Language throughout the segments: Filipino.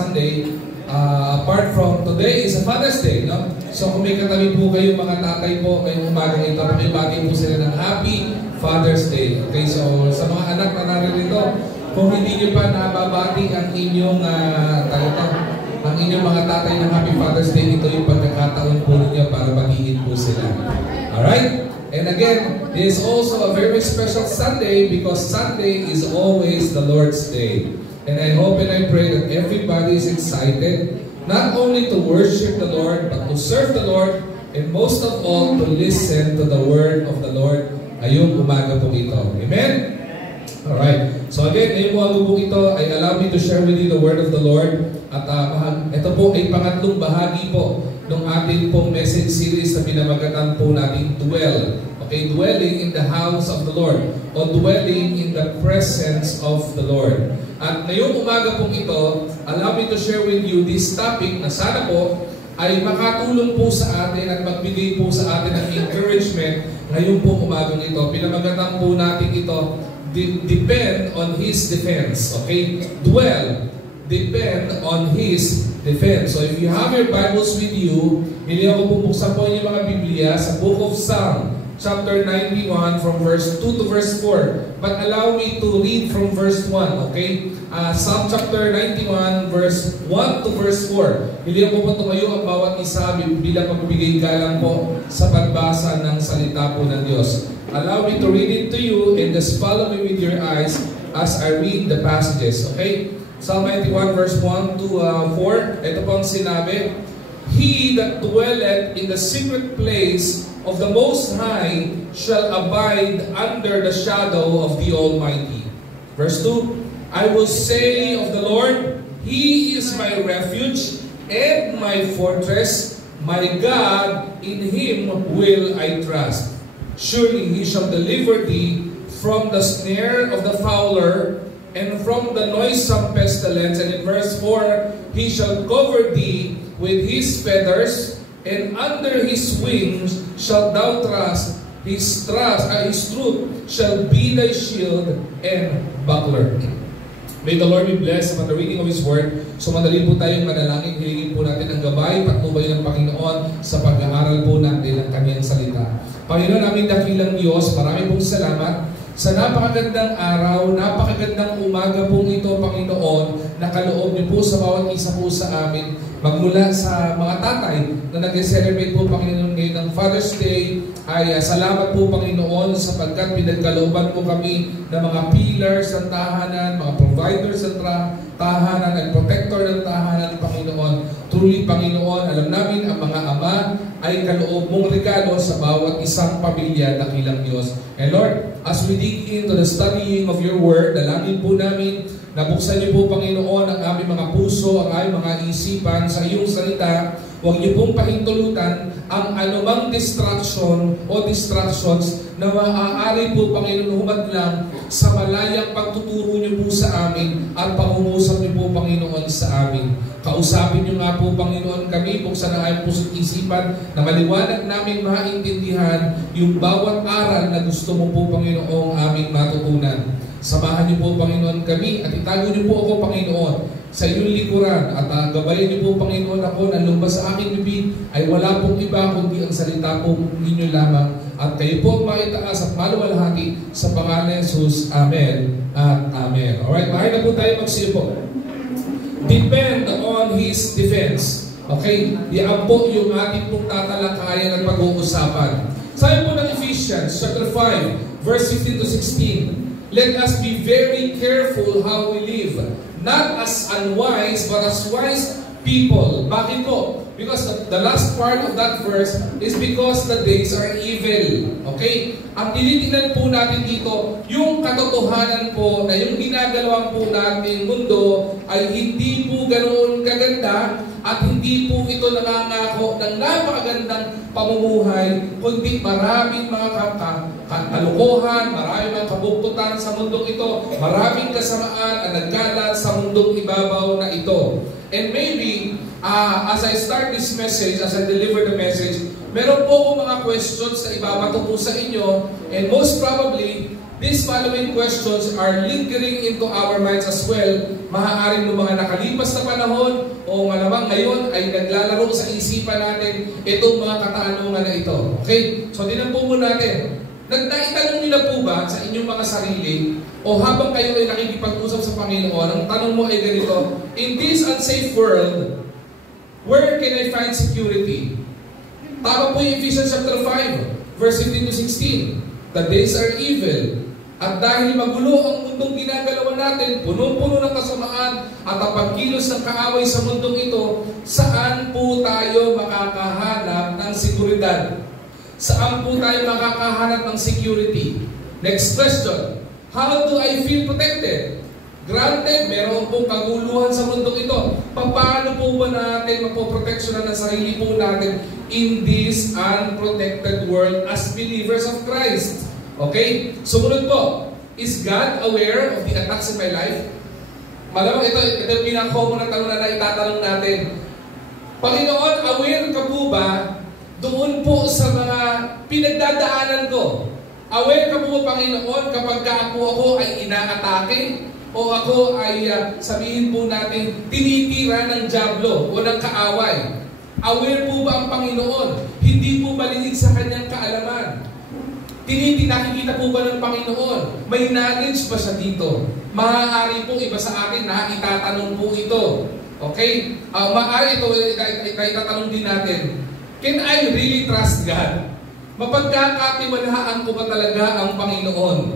Sunday, apart from today is a Father's Day, no? So kung may katabi po kayo mga tatay po, ngayong umaga ito, pakibati po sila ng Happy Father's Day. Okay, so sa mga anak na naririto, kung hindi nyo pa nababati ang inyong ang inyong mga tatay ng Happy Father's Day, ito yung pagkakataon po ninyo para batiin po sila. Alright? And again, this is also a very special Sunday because Sunday is always the Lord's Day. And I hope and I pray that everybody is excited, not only to worship the Lord, but to serve the Lord, and most of all, to listen to the word of the Lord ngayong umaga po ito. Amen? Alright. So again, ngayong umaga po ito, ay allow me to share with you the word of the Lord. At ito po ay pangatlong bahagi po ng ating pong message series na pinamagatan po natin Dwell. Okay, dwelling in the house of the Lord o dwelling in the presence of the Lord. At ngayong umaga pong ito, allow me to share with you this topic na sana po ay makatulong po sa atin at magbigay po sa atin ng encouragement ngayong pong umagang ito. Pinamagatan po natin ito, depend on His defense. Okay, dwell. Depend on His defense. So if you have your Bibles with you, hindi ako bubuksan po yung mga Biblia sa Book of Psalm, chapter 91 from verse 2 to verse 4. But allow me to read from verse 1, okay? Psalm chapter 91 verse 1 to verse 4. Hindi ako po tumayo ang bawat isa bilang pagbibigay galang po sa pagbasa ng salita po ng Diyos. Allow me to read it to you and just follow me with your eyes as I read the passages, okay? Psalm 91 verse 1 to 4, ito po ang sinabi, He that dwelleth in the secret place of the Most High shall abide under the shadow of the Almighty. Verse 2, I will say of the Lord, He is my refuge and my fortress, my God, in Him will I trust. Surely He shall deliver thee from the snare of the fowler, and from the noisome pestilence. And in verse 4, He shall cover thee with His feathers, and under His wings shalt thou trust. His truth shall be thy shield and buckler. May the Lord be blessed upon the reading of His word. So madali po tayong manalangin, hilingin po natin ang gabay, patnubay ng Panginoon sa pag-aaral po natin ng Kanyang salita. Panginoon namin dakilang Diyos, marami pong salamat sa napakagandang araw, napakagandang umaga pong ito, Panginoon, na kaloob niyo po sa bawat isa po sa amin. Magmula sa mga tatay na nag-celebrate po, Panginoon, ngayon ng Father's Day, ay salamat po, Panginoon, sapagkat pinagkalooban po kami ng mga pillars ng tahanan, mga providers ng tahanan, at protector ng tahanan, Panginoon. Truly, Panginoon, alam namin ang mga ama ay kaloob mong regalo sa bawat isang pamilya, dakilang Diyos. And Lord, as we dig into the studying of your word, dalangin po namin, nabuksan niyo po, Panginoon, ang aming mga puso, ang aming mga isipan sa iyong salita. Huwag niyo pong pahintulutan ang anumang distraction o distractions na maaari po, Panginoon, humadlang sa malayang pagtuturo niyo po sa amin at pangungusap niyo po, Panginoon, sa amin. Kausapin niyo nga po, Panginoon, kami, buksan ang aming puso't isipan na maliwanag namin maintindihan yung bawat aral na gusto mo po, Panginoon, aming matutunan. Samahan niyo po, Panginoon, kami at itago niyo po ako, Panginoon, sa iyong likuran at gabayan niyo po, Panginoon, ako na lumabas sa aking bibig ay wala pong iba kundi ang salita po ninyo lamang at kayo po maitaas at maluwalhati sa pangalan ni Jesus. Amen at Amen. Alright, mahal na po tayo magsipo. Depend on His defense. Okay? Yan po yung ating pong tatalakayan at pag-uusapan. Sabi po ng Ephesians chapter 5 verse 15 to 16, let us be very careful how we live, not as unwise but as wise people. Bakit po? Because the last part of that verse is because the days are evil. Okay? Ang tinitingnan po natin dito, yung katotohanan po na yung ginagalawan po natin mundo ay hindi po ganoon kaganda at hindi po ito nangangako ng napakagandang pamumuhay, kundi maraming mga kalukuhan, maraming mga kabuktutan sa mundong ito, maraming kasamaan ang nagkalat sa mundong ibabaw na ito. And maybe, as I start this message, as I deliver the message, meron po akong mga questions na ibabato po sa inyo, and most probably, these following questions are lingering into our minds as well. Maaaring ng mga nakalipas na panahon o malamang ngayon ay naglalaro sa isipan natin itong mga katanungan na ito. Okay? So, tinan po muna natin. Nagtaitanong nyo na po ba sa inyong mga sarili o habang kayo ay nakikipag-usap sa Panginoon, ang tanong mo ay ganito, in this unsafe world, where can I find security? Tama po yung Ephesians chapter 5, verse 15 to 16. The days are evil. At dahil magulo ang mundong ginagalawan natin, punong-puno ng kasamaan at ang pagkilos ng kaaway sa mundong ito, saan po tayo makakahanap ng seguridad? Saan po tayo makakahanap ng security? Next question. How do I feel protected? Granted, meron pong kaguluhan sa mundong ito. Paano po ba natin mapoproteksyonan ang sarili po natin in this unprotected world as believers of Christ? Okay? Sumunod po. Is God aware of the attacks in my life? Malamang ito yung pinaka-common na tanong na itatanong natin. Panginoon, aware ka po ba doon po sa mga pinagdadaanan ko? Aware ka po ba, Panginoon, kapag ako ay inaatake o ako ay sabihin po natin tinitira ng dyablo o ng kaaway? Aware po ba ang Panginoon? Hindi po malinig sa kanyang kaalaman? Nakikita po ba ng Panginoon? May knowledge ba siya dito? Maaari po iba sa akin na itatanong po ito. Okay? Maaari ito, itatanong din natin. Can I really trust God? Mapagkakatiwalahan ko ba talaga ang Panginoon?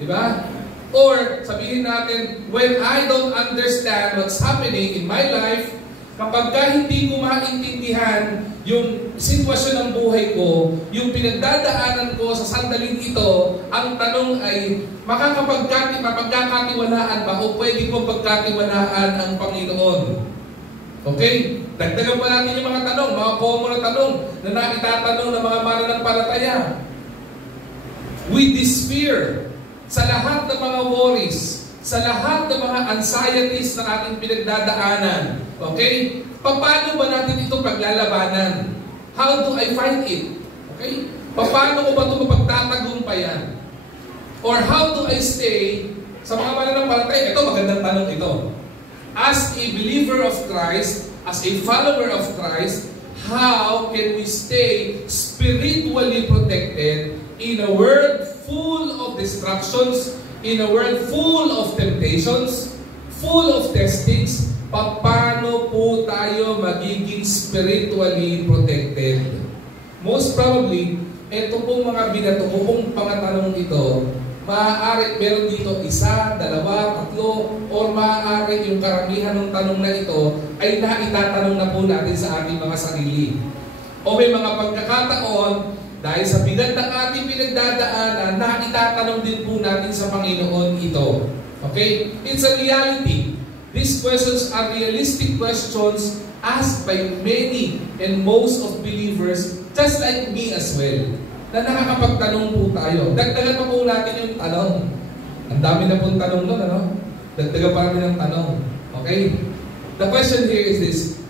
Diba? Or sabihin natin, when I don't understand what's happening in my life, kapag hindi ko maintindihan yung sitwasyon ng buhay ko, yung pinagdadaanan ko sa sandaling ito, ang tanong ay, mapagkakatiwalaan ba o pwede ko pagkatiwalaan ang Panginoon? Okay? Dagdagan pa natin yung mga tanong, mga common na tanong na naitatanong ng mga mananampalataya. We despair sa lahat ng mga worries, sa lahat ng mga anxieties na ating pinagdadaanan. Okay? Paano ba natin ito paglalabanan? How do I find it? Okay? Paano ko ba ito mapagtatagumpayan? Or how do I stay sa mga mananampalataya? Ito, magandang tanong ito. As a believer of Christ, as a follower of Christ, how can we stay spiritually protected in a world full of distractions, in a world full of temptations, full of testings? Paano po tayo magiging spiritually protected? Most probably, ito pong mga binato ko pong pangatanong ito, maaari meron dito isa, dalawa, tatlo, or maaari yung karamihan ng tanong na ito ay naitatanong na po natin sa ating mga sarili. O may mga pagkakataon, dahil sa bigat ng ating pinagdadaanan, naitatanong din po natin sa Panginoon ito. Okay? It's a reality. These questions are realistic questions asked by many and most of believers, just like me as well, na nakakapagtanong po tayo. Dagdagan pa po natin yung tanong. Ang dami na pong tanong nun, ano? Dagdagan pa natin ang tanong. Okay? The question here is this: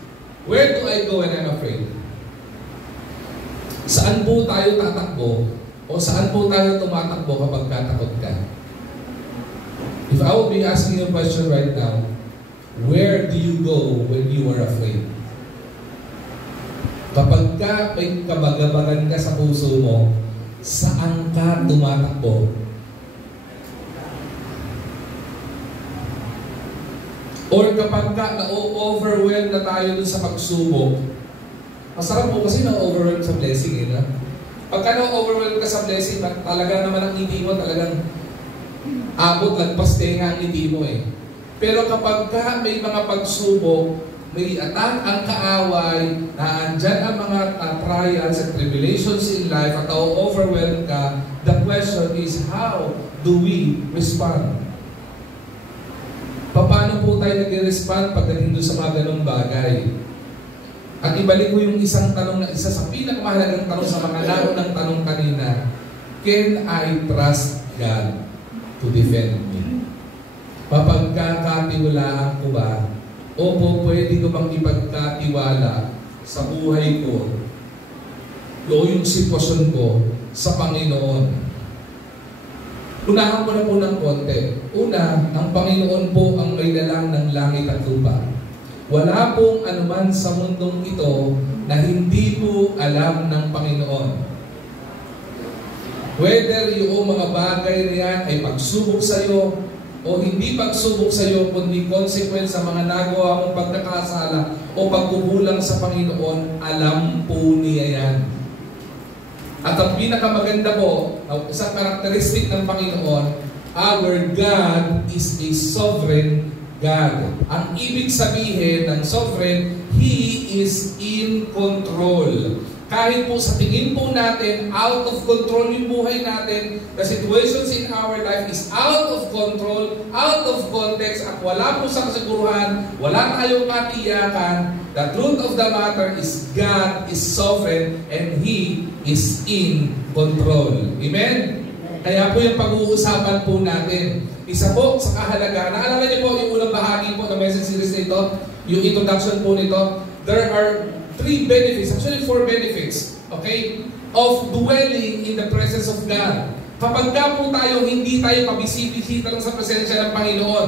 where do I go when I'm afraid? Saan po tayo tatakbo? O saan po tayo tumatakbo kapag katakot ka? If I will be asking you a question right now, where do you go when you are afraid? Kapag ka may kabagabagan ka sa puso mo, saan ka tumatakbo? Or kapag ka na-overwhelm na tayo dun sa pagsubok, masarap po kasi na-overwhelm sa blessing, eh, no? Pagka na-overwhelm ka sa blessing, talaga naman ang ngiti mo, talagang abot, lagpas tenga ang ngiti mo, eh. Pero kapag ka may mga pagsubok, may attack ang kaaway, na andyan ang mga trials and tribulations in life at overwhelmed ka, the question is, how do we respond? Paano po tayo nag-respond pagdating doon sa mga ganong bagay? At ibalik ko yung isang tanong na isa sa pinakamahalagang tanong sa mga laro ng tanong kanina, can I trust God to defend me? Mapagkakatiwalaan ko ba? O po pwede ko bang ipagkatiwala sa buhay ko o yung sitwasyon ko sa Panginoon? Unahan ko na po ng konti. Una, ang Panginoon po ang may lalang ng langit at lupa. Wala pong anuman sa mundong ito na hindi po alam ng Panginoon. Whether yung mga bagay na yan ay pagsubok sa iyo o hindi pagsubok sa iyo, kundi consequence sa mga nagawa mong pagkakasala o pagkukulang sa Panginoon, alam po niya yan. At ang pinakamaganda po, isang karakteristik ng Panginoon, our God is a sovereign God. Ang ibig sabihin ng sovereign, He is in control. Kahit po sa tingin po natin, out of control yung buhay natin, the situations in our life is out of control, out of context, at wala po sa kasiguruhan, wala tayong matiyakan, the truth of the matter is God is sovereign and He is in control. Amen? Kaya po yung pag-uusapan po natin. Isa po sa kahalagaan. Naalala niyo po yung unang bahagi po ng message series nito, yung introduction po nito, there are 3 benefits, actually 4 benefits, okay, of dwelling in the presence of God. Kapag ka po tayo, hindi tayo pabisibisita lang sa presensya ng Panginoon.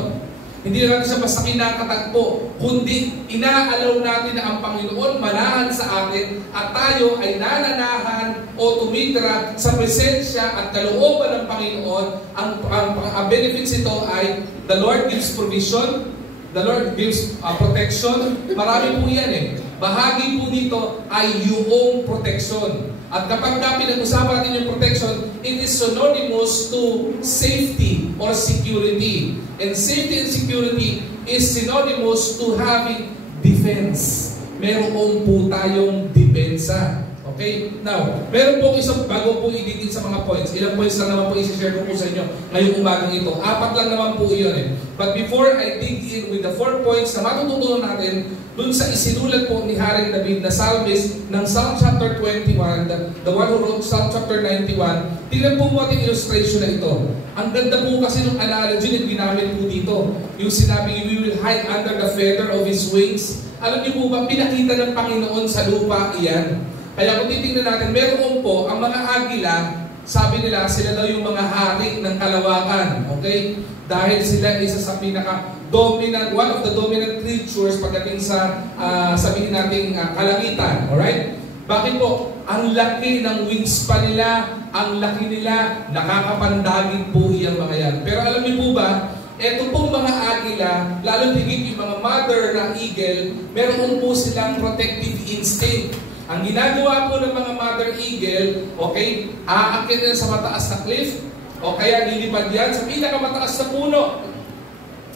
Hindi natin siya basta kinakatagpo, kundi inaalaw natin na ang Panginoon manahan sa atin at tayo ay nananahan o tumitira sa presensya at kalooban ng Panginoon. Ang benefits ito ay the Lord gives provision, the Lord gives protection. Marami po yan eh. Bahagi po dito ay yung protection. At kapag pinag-usapan natin yung protection, it is synonymous to safety or security. And safety and security is synonymous to having defense. Meron po tayong depensa. Okay? Now, meron po isang bago po i-detail sa mga points. Ilang points lang naman po i-share ko po sa inyo ngayong umagang ito. 4 lang naman po iyon eh. But before I dig in with the 4 points na matututunan natin dun sa isinulat po ni Haring David na psalmist ng Psalm chapter 21, the one who wrote Psalm chapter 91, tingnan po mo ating illustration na ito. Ang ganda po kasi ng analogy na ginamit po dito. Yung sinabi, we will hide under the feather of His wings. Alam niyo po ba, pinakita ng Panginoon sa lupa iyan. Kaya kung titignan natin, meron po, ang mga agila, sabi nila, sila daw yung mga hari ng kalawakan. Okay? Dahil sila isa sa pinaka-dominant, one of the dominant creatures pagdating sa, sabihin natin, kalangitan. Alright? Bakit po? Ang laki ng wings pa nila, ang laki nila, nakakapandagin po iyang mga yan. Pero alam niyo po ba, eto pong mga agila, lalo higit yung mga mother na eagle, meron po silang protective instinct. Ang ginagawa po ng mga mother eagle, okay, aakit yan sa mataas na cliff, o kaya lilipad yan sa pinakamataas na puno.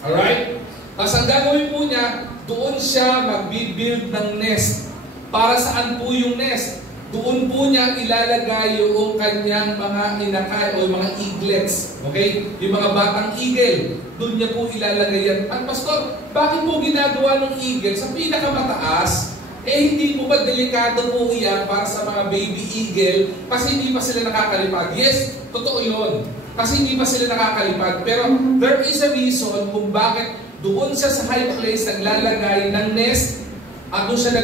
Alright? Tapos ang gagawin po niya, doon siya mag-build ng nest. Para saan po yung nest? Doon po niya ilalagay yung kanyang mga inakay o yung mga eaglets. Okay? Yung mga batang eagle. Doon niya po ilalagay yan. At pastor, bakit po ginagawa ng eagle sa pinakamataas? Hindi po ba delikado po iyan para sa mga baby eagle kasi hindi pa sila nakakalipad? Yes, totoo yun. Kasi hindi pa sila nakakalipad. Pero there is a reason kung bakit doon siya sa high place naglalagay ng nest at doon siya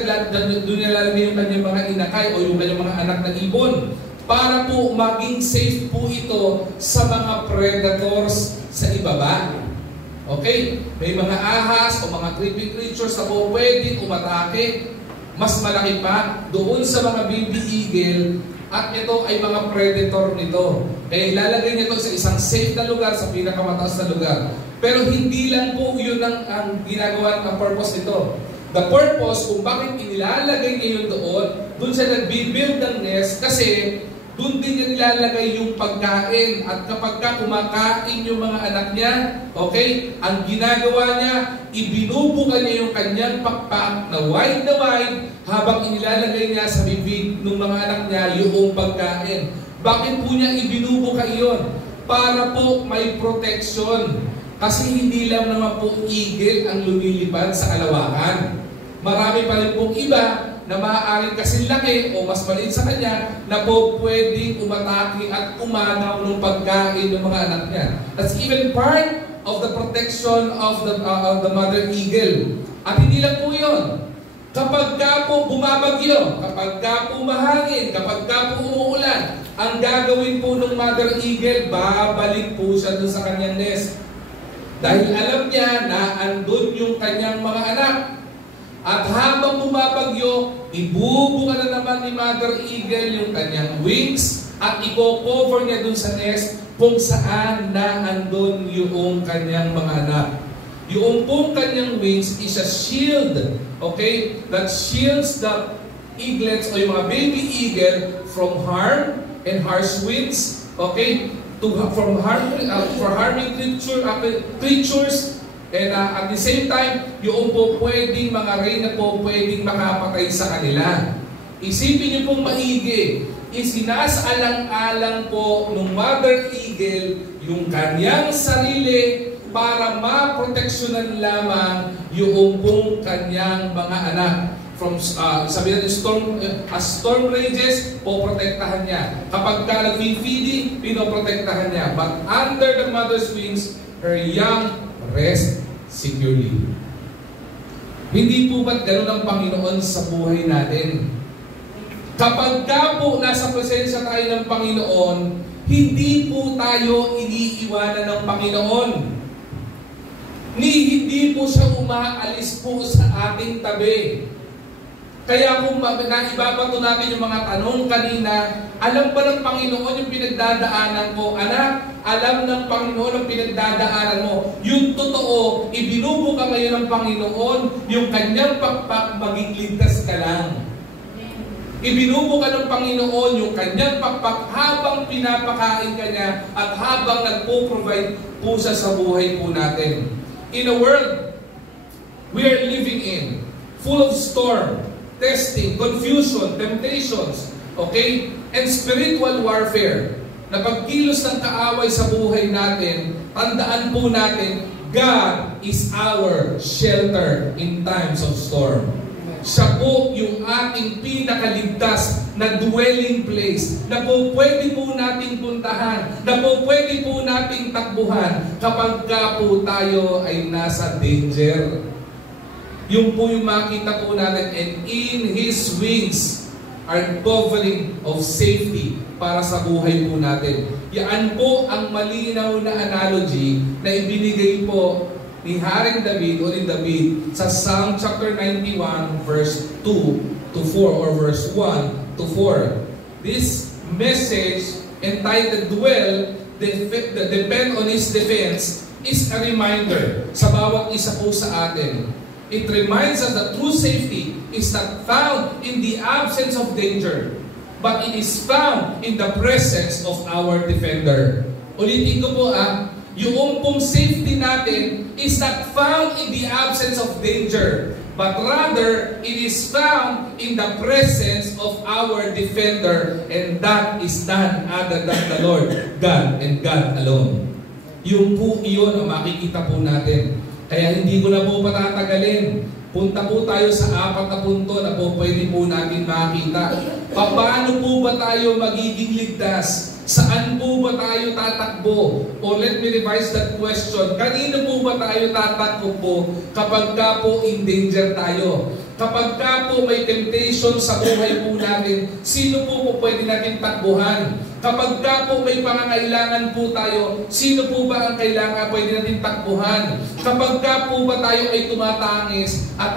nilalagay yung kanyang mga inakay o yung kanyang mga anak na ibon para po maging safe po ito sa mga predators sa ibaba. Okay? May mga ahas o mga creeping creatures na po pwedeng umatake. Mas malaki pa doon sa mga baby eagle at ito ay mga predator nito. Kaya ilalagay nito sa isang safe na lugar, sa pinakamataas na lugar. Pero hindi lang po yun ang ginagawa ng purpose nito. The purpose kung bakit inilalagay niya yun doon siya nag-build ng nest kasi doon din niya nilalagay yung pagkain at kapag kumakain yung mga anak niya, okay, ang ginagawa niya, ibinubuka niya yung kanyang pakpak na wide habang inilalagay niya sa bibig ng mga anak niya yung pagkain. Bakit po niya ibinubuka iyon? Para po may protection. Kasi hindi lang naman po eagle ang lumilipad sa kalawakan. Marami pa rin pong iba na maaaring kasing laki o mas maliit sa kanya na po pwedeng umatake at umanaw ng pagkain ng mga anak niya. That's even part of the protection of the mother eagle. At hindi lang po yun. Kapag ka po bumabagyo, kapag ka po mahangin, kapag ka po umuulan, ang gagawin po ng Mother Eagle, babalik po siya doon sa kanyang nest. Dahil alam niya na andun yung kanyang mga anak. At habang bumabagyo, ibubuka na naman ni Mother Eagle yung kanyang wings at i-cover niya doon sa nest kung saan na andun yung kanyang mga anak. Yung pong kanyang wings is a shield, okay, that shields the eaglets o yung mga baby eagle from harm and harsh winds, okay, for harming creatures, and at the same time, yung po pwedeng mga rain na po pwedeng makapatay sa kanila. Isipin niyo pong maigi, isinasaalang-alang po ng Mother Eagle yung kanyang sarili para maproteksyonan lamang yung pong kanyang mga anak. From sabi natin storm rages, poprotektahan niya. Kapag ka nag-feeding, pinoprotektahan niya. But under the mother's wings, her young rest securely. Hindi po ba't ganun ang Panginoon sa buhay natin? Kapag ka po nasa presensya tayo ng Panginoon, hindi po tayo iniiwanan ng Panginoon. Hindi po siya umaalis po sa ating tabi. Kaya kung naibabato natin yung mga tanong kanina, alam ba ng Panginoon yung pinagdadaanan ko? Anak, alam ng Panginoon ang pinagdadaanan mo. Yung totoo, ibinubuka ngayon ng Panginoon, yung kanyang pakpak, maging ligtas ka lang. Ibinubuka ng Panginoon yung kanyang pakpak habang pinapakain ka niya at habang nagpo-provide po siya sa buhay po natin. In a world we are living in, full of storm, testing, confusion, temptations, okay? And spiritual warfare. Na pagkilos ng kaaway sa buhay natin, tandaan po natin, God is our shelter in times of storm. Siya po yung ating pinakaligtas na dwelling place na po pwede po nating puntahan, na po pwede po nating takbuhan kapag ka po tayo ay nasa danger. Yung po yung makita po natin, and in His wings are covering of safety para sa buhay po natin. Yan po ang malinaw na analogy na ibinigay po ni Haring David o ni David sa Psalm chapter 91 verse 2 to 4 or verse 1 to 4. This message entitled Dwell, Depend on His Defense is a reminder sa bawat isa po sa atin. It reminds us that true safety is not found in the absence of danger, but it is found in the presence of our defender. Ulitin ko po yung pong safety natin is not found in the absence of danger, but rather it is found in the presence of our defender, and that is none other than the Lord, God and God alone. Yung po iyon ang makikita po natin. Kaya hindi ko na po patatagalin. Punta po tayo sa 4 na punto na po pwede po natin makita. Paano po ba tayo magiging ligtas? Saan po ba tayo tatakbo? O let me revise that question. Kanino po ba tayo tatakbo po kapag ka po in danger tayo? Kapag ka po may temptation sa buhay po natin, sino po pwede natin takbuhan? Kapag ka po may pangangailangan po tayo, sino po ba ang kailangan pwede natin takbuhan? Kapag ka po ba tayo ay tumatangis at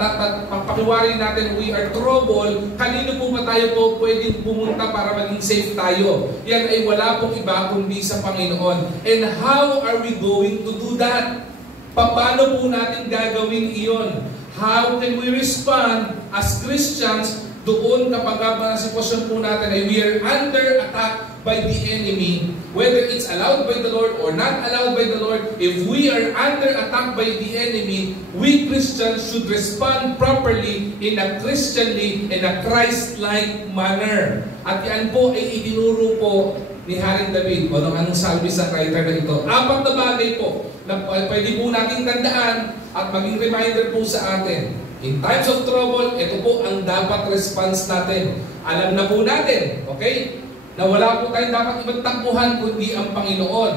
pakiwarin natin we are trouble, kanino po ba tayo po pwedeng pumunta para maging safe tayo? Yan ay wala pong iba kundi sa Panginoon. And how are we going to do that? Paano po natin gagawin iyon? How can we respond as Christians doon kapag ang sitwasyon po natin ay we are under attack by the enemy, whether it's allowed by the Lord or not allowed by the Lord. If we are under attack by the enemy, we Christians should respond properly in a Christianly and a Christ-like manner. At yan po ay itinuro po ni Haring David o anong salmist ang writer na ito. 4 na bagay po na pwede po natin tandaan at maging reminder po sa atin. In times of trouble, ito po ang dapat response natin. Alam na po natin, okay? Na wala po tayong dapat ibang takbuhan kundi ang Panginoon.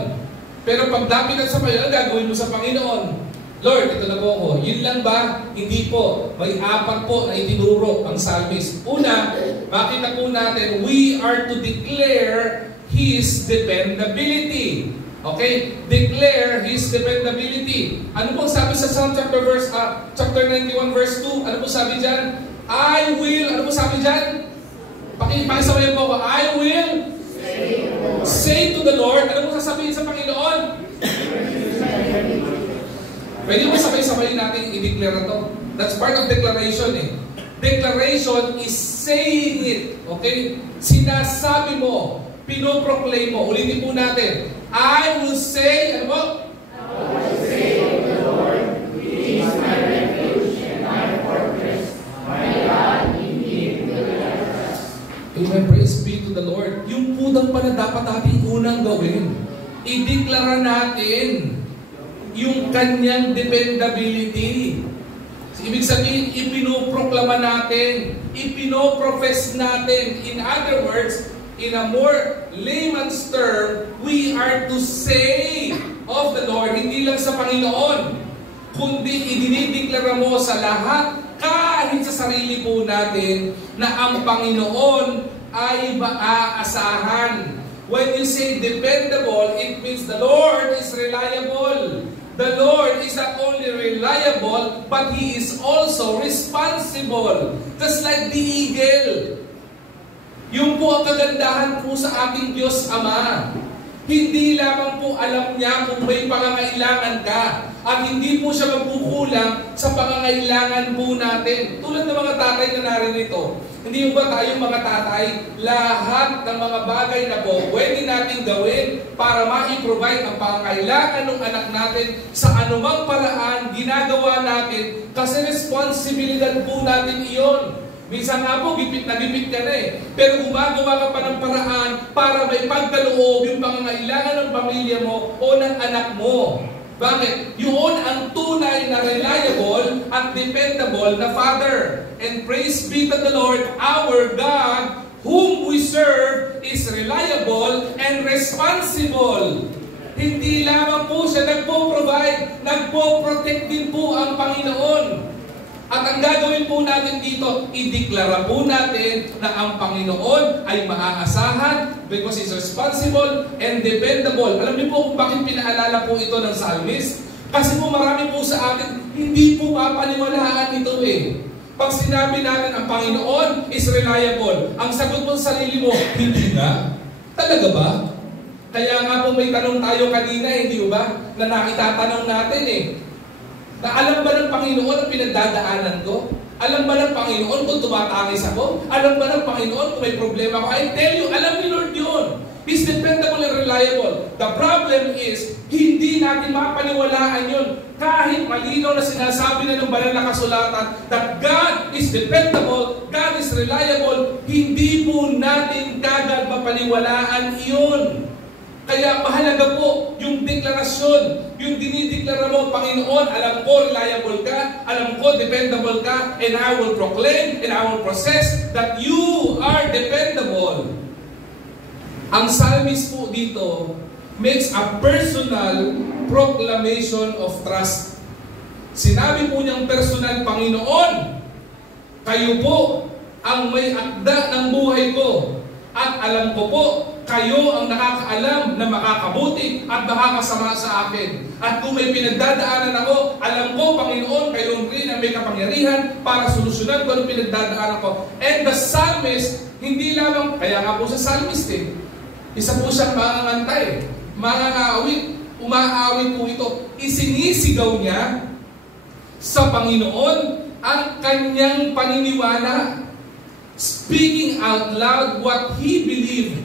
Pero pag dapit sa Panginoon, gagawin mo sa Panginoon. Lord, ito na po ako. Yun lang ba? Hindi po. May 4 po na itinuro ang psalmist. Una, makita po natin, we are to declare His dependability. Okay? Declare His dependability. Ano pong sabi sa Psalm chapter 91 verse 2? Ano po sabi dyan? I will, ano po sabi dyan? Pakisabayan po ako, I will say to the Lord, ano po sasabihin sa Panginoon? Pwede mo sabay-sabay natin i-declare to. That's part of declaration eh. Declaration is saying it. Okay? Sinasabi mo, pinoproclaim mo. Ulitin po natin. I will say, ano po? I will say of the Lord, He is my refuge and my fortress, my God in Him will I trust. Amen. Praise be to the Lord. Yung po daw pala dapat natin unang gawin. I-declara natin yung kanyang dependability. Ibig sabihin, ipinoproklama natin, ipinoprofess natin. In other words, in a more layman's term, we are to say of the Lord, hindi lang sa Panginoon, kundi idinideklara mo sa lahat, kahit sa sarili po natin, na ang Panginoon ay maaasahan. When you say dependable, it means the Lord is reliable. The Lord is not only reliable, but He is also responsible. Just like the eagle. Yung po ang kagandahan po sa ating Diyos Ama. Hindi lamang po alam niya kung may pangangailangan ka. At hindi po siya magkukulang sa pangangailangan po natin. Tulad ng mga tatay na narinito. Hindi ba tayong mga tatay, lahat ng mga bagay na po pwede natin gawin para ma-provide ang pangangailangan ng anak natin sa anumang paraan, ginagawa natin kasi responsibilidad po natin iyon. Minsan nga po, gipit na gipit ka na eh. Pero gumagawa ka pa ng paraan para may pagkaloob yung pangangailangan ng pamilya mo o ng anak mo. Bakit? Yun ang tunay na reliable at dependable na Father. And praise be to the Lord, our God, whom we serve, is reliable and responsible. Hindi lamang po siya nagpo-provide, nagpo-protect din po ang Panginoon. At ang gagawin po natin dito, ideklara po natin na ang Panginoon ay maaasahan because He's responsible and dependable. Alam niyo po kung bakit pinaalala po ito ng psalmist? Kasi po marami po sa atin, hindi po mapaniwalaan ito eh. Pag sinabi natin ang Panginoon is reliable, ang sagot mo sa sarili mo, hindi na. Talaga ba? Kaya nga po may tanong tayo kanina, hindi ba? Na nakitatanong natin eh. Na alam ba ng Panginoon ang pinagdadaanan ko? Alam ba ng Panginoon kung tumatangis ako? Alam ba ng Panginoon kung may problema ko? I tell you, alam ni Lord yun. He's dependable and reliable. The problem is, hindi natin mapaniwalaan yun. Kahit malinaw na sinasabi na ng banal na kasulatan that God is dependable, God is reliable, hindi po natin kagad mapaniwalaan yun. Kaya mahalaga po yung deklarasyon, yung dinideklara mo, Panginoon, alam ko reliable ka, alam ko dependable ka, and I will proclaim and I will process that you are dependable. Ang psalmist po dito makes a personal proclamation of trust. Sinabi po niyang personal, Panginoon, kayo po ang may akda ng buhay ko, at alam ko po, kayo ang nakakaalam na makakabuti at makakasama sa akin. At kung may pinagdadaanan ako, alam ko, Panginoon, kayo rin ang may kapangyarihan para solusyonan ko ang pinagdadaanan ko. And the psalmist, hindi lamang, kaya nga po sa psalmist eh, isa po siyang mangangantay, mangangawit, umaawit po ito. Isinisigaw niya sa Panginoon ang kanyang paniniwala. Speaking out loud what he believed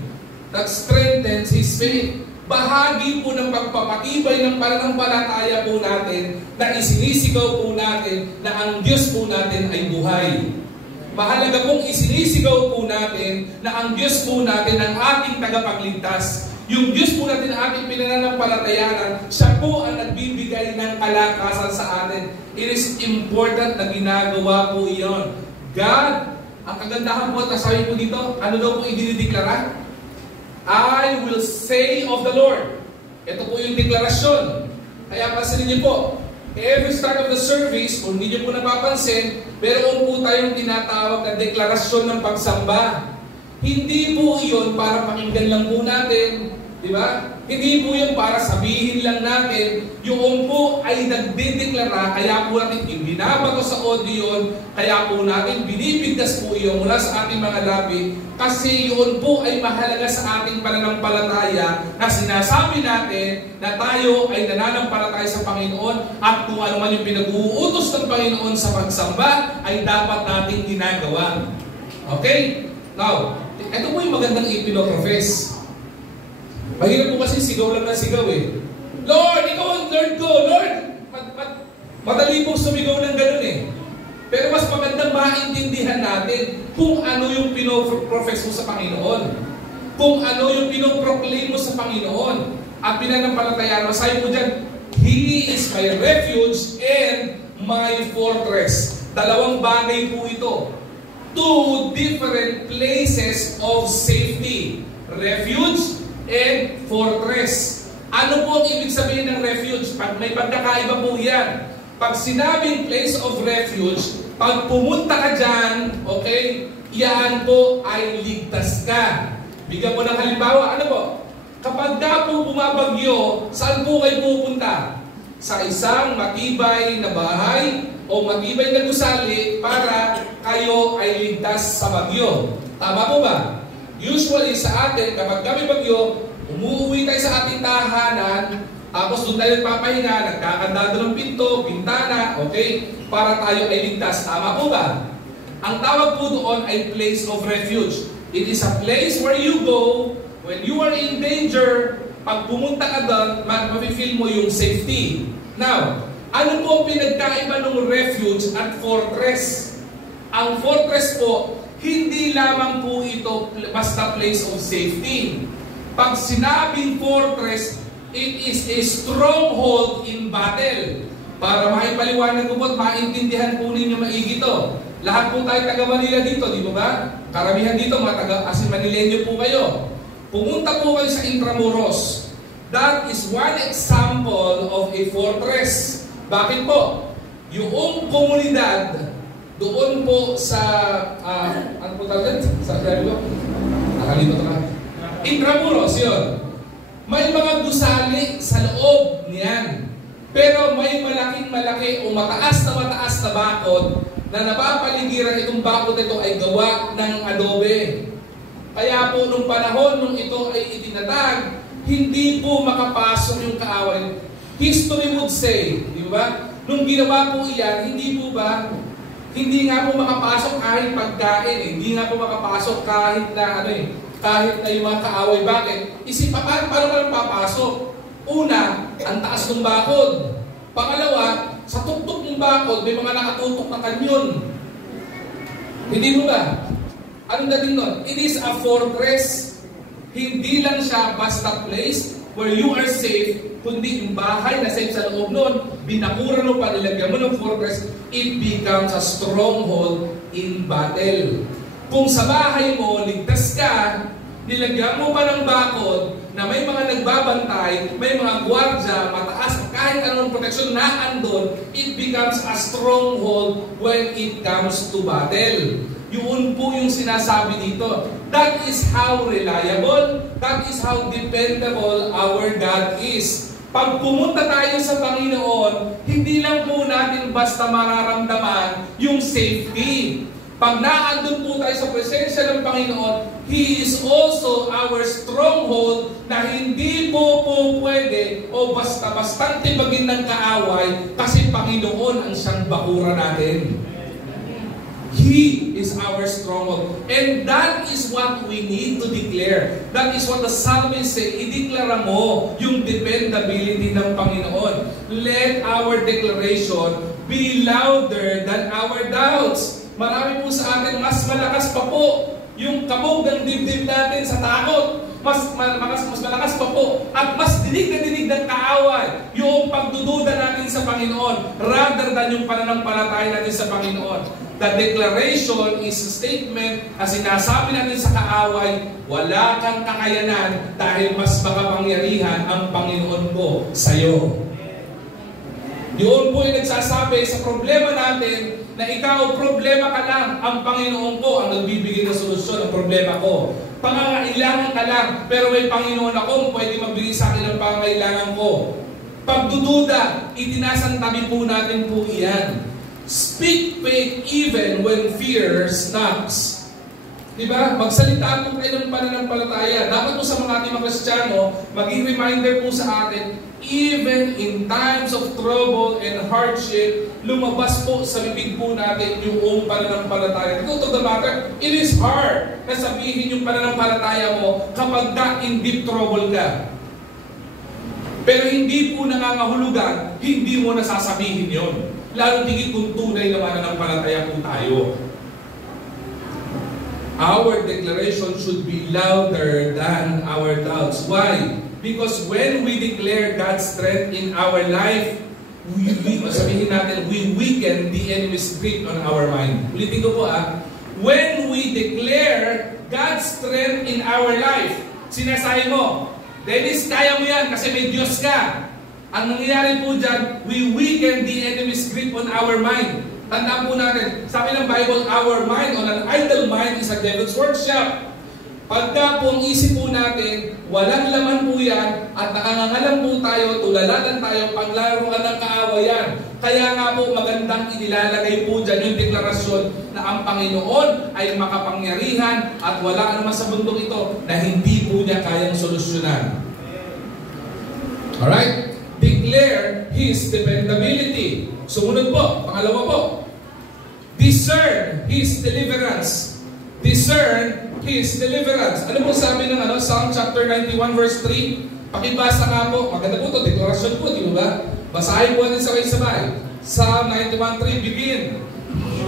that strengthens his faith. Bahagi po ng pagpapatibay ng pananampalataya po natin na isinisigaw po natin na ang Diyos po natin ay buhay. Mahalaga pong isinisigaw po natin na ang Diyos po natin ang ating tagapagligtas. Yung Diyos po natin ang ating pinananampalatayanan, siya po ang nagbibigay ng kalakasan sa atin. It is important na ginagawa po iyon. God, ang kagandahan po at nasabi po dito, ano daw po idinideklara? I will say of the Lord. Ito po yung deklarasyon. Kaya pansinin niyo po, every start of the service, kung hindi nyo po napapansin, meron po tayong tinatawag na deklarasyon ng pagsamba. Hindi po iyon para pakinggan lang po natin, di ba? Hindi po yun para sabihin lang natin. Yung po ay nagdedeklara, kaya po natin ibinabato sa audio, kaya po natin binibigkas po iyon mula sa ating mga labi, kasi yun po ay mahalaga sa ating pananampalataya na sinasabi natin na tayo ay nananampalataya sa Panginoon at kung ano man yung pinag-uutos ng Panginoon sa pagsamba ay dapat nating ginagawa. Okay? Now, ito po yung magandang ipinoprofess. Mahirap po kasi sigaw lang na sigaw eh. Lord, ikaw ang Lord ko. Lord, madali pong sumigaw ng ganun eh. Pero mas magandang maintindihan natin kung ano yung pinoprofess mo sa Panginoon. Kung ano yung pinoproclaim mo sa Panginoon. At pinanampalatayaan, masahin mo dyan, He is my refuge and my fortress. Dalawang bagay po ito. Two different places of safety. Refuge and fortress. Ano po ang ibig sabihin ng refuge? May pagkakaiba po yan. Pag sinabing place of refuge, pag pumunta ka dyan, okay, yan po ay ligtas ka. Bigyan mo ng halimbawa, ano po? Kapag ka po bumabagyo, saan po kayo pupunta? Sa isang matibay na bahay o matibay na gusali para kayo ay ligtas sa bagyo. Tama po ba? Usually sa atin, kapag kami bagyo, umuwi tayo sa ating tahanan, tapos doon tayo nagpapahinga, nagkakandado ng pinto, bintana, okay? Para tayo ay ligtas. Tama po ba? Ang tawag po doon ay place of refuge. It is a place where you go when you are in danger. Pag pumunta ka doon, mapifeel mo yung safety. Now, ano po ang pinagkaiba ng refuge at fortress? Ang fortress po, hindi lamang po ito basta place of safety. Pag sinabing fortress, it is a stronghold in battle. Para maipaliwanag ko po at maintindihan po ninyo maigi ito. Lahat po tayo taga-Manila dito, di ba? Karamihan dito, mga taga-Manileño po kayo. Pumunta po kayo sa Intramuros. That is one example of a fortress. Bakit po? Yung komunidad, doon po sa, ano po tawag? Sa sabi ko? Nakalimutan ka. Intramuros, yun. May mga gusali sa loob niyan. Pero may malaking-malaki o mataas na bakod na napapaligiran itong bakod ito ay gawa ng adobe. Kaya po nung panahon nung ito ay itinatag, hindi po makapasok yung kaaway. History would say, di ba? Nung ginawa po iyan, hindi po ba? Hindi nga po makapasok kahit pagkain. Hindi nga po makapasok kahit na kahit na yung mga kaaway. Bakit? Paano ka papasok? Una, ang taas ng bakod. Pangalawa, sa tuktok ng bakod, may mga nakatutok na kanyon. Hindi mo ba? Anong dating nun? It is a fortress. Hindi lang siya basta place where you are safe, kundi yung bahay na safe sa loob nun, binakuran mo pa, nilagyan mo ng fortress, it becomes a stronghold in battle. Kung sa bahay mo, ligtas ka, nilagyan mo pa ng bakod na may mga nagbabantay, may mga gwardya, mataas, kahit anong proteksyon na andon, it becomes a stronghold when it comes to battle. Yun po yung sinasabi dito. That is how reliable, that is how dependable our God is. Pag pumunta tayo sa Panginoon, hindi lang po natin basta mararamdaman yung safety. Pag naandun po tayo sa presensya ng Panginoon, He is also our stronghold na hindi po pwede o basta-bastang tibagin ng kaaway kasi Panginoon ang siyang bakura natin. He is our stronghold. And that is what we need to declare. That is what the psalmist say. Ideklara mo yung dependability ng Panginoon. Let our declaration be louder than our doubts. Marami po sa atin, mas malakas pa po yung kabog ng dibdib natin sa takot. Mas malakas pa po. At mas dinig na dinig ng kaaway yung pagdududa natin sa Panginoon rather than yung pananampalataya natin sa Panginoon. The declaration is a statement na sinasabi natin sa kaaway, wala kang kakayanan dahil mas makapangyarihan ang Panginoon ko sa iyo. Yun po yung nagsasabi sa problema natin na ikaw, problema ka lang. Ang Panginoon ko ang nagbibigay ng solusyon ng problema ko. Pangangailangan ka lang, pero may Panginoon akong pwede magbigay sa akin ng pangangailangan ko. Pagdududa, itinasantabi po natin po iyan. Speak faith even when fear knocks. Diba? Magsalita po kayo ng pananampalataya. Dapat po sa mga ating mga Kristiyano, maging reminder po sa atin, even in times of trouble and hardship, lumabas po sa bibig po natin yung pananampalataya. Truth of the matter, it is hard na sabihin yung pananampalataya mo kapag in deep trouble ka. Pero hindi po nangangahulugan, hindi mo nasasabihin yon. Lalo tigit kung tunay na mananampalataya po tayo. Our declaration should be louder than our doubts. Why? Because when we declare God's strength in our life, sabihin natin, we weaken the enemy's grip on our mind. Ulitin ko po when we declare God's strength in our life, sinasabi mo, Dennis, kaya mo yan kasi may Diyos ka. Ang nangyayari po dyan, we weaken the enemy's grip on our mind. Tandaan po natin, sabi ng Bible, our mind on an idle mind is a devil's workshop. Pagka po ang isip po natin, walang laman po yan, at nakangangalam po tayo, tulalanan tayo, paglaruan ng kaawayan. Kaya nga po magandang inilalagay po dyan yung deklarasyon na ang Panginoon ay makapangyarihan at wala naman sa bundok ito na hindi po niya kayang solusyonan. Alright? Declare His dependability. Sumunod po, pangalawa po. Discern His deliverance. Discern His deliverance. Ano po sabi ng Psalm chapter 91 verse 3? Pakibasa nga po. Maganda po ito, deklarasyon po, di ba? Basahin po natin sabay-sabay. Psalm 91:3, begin.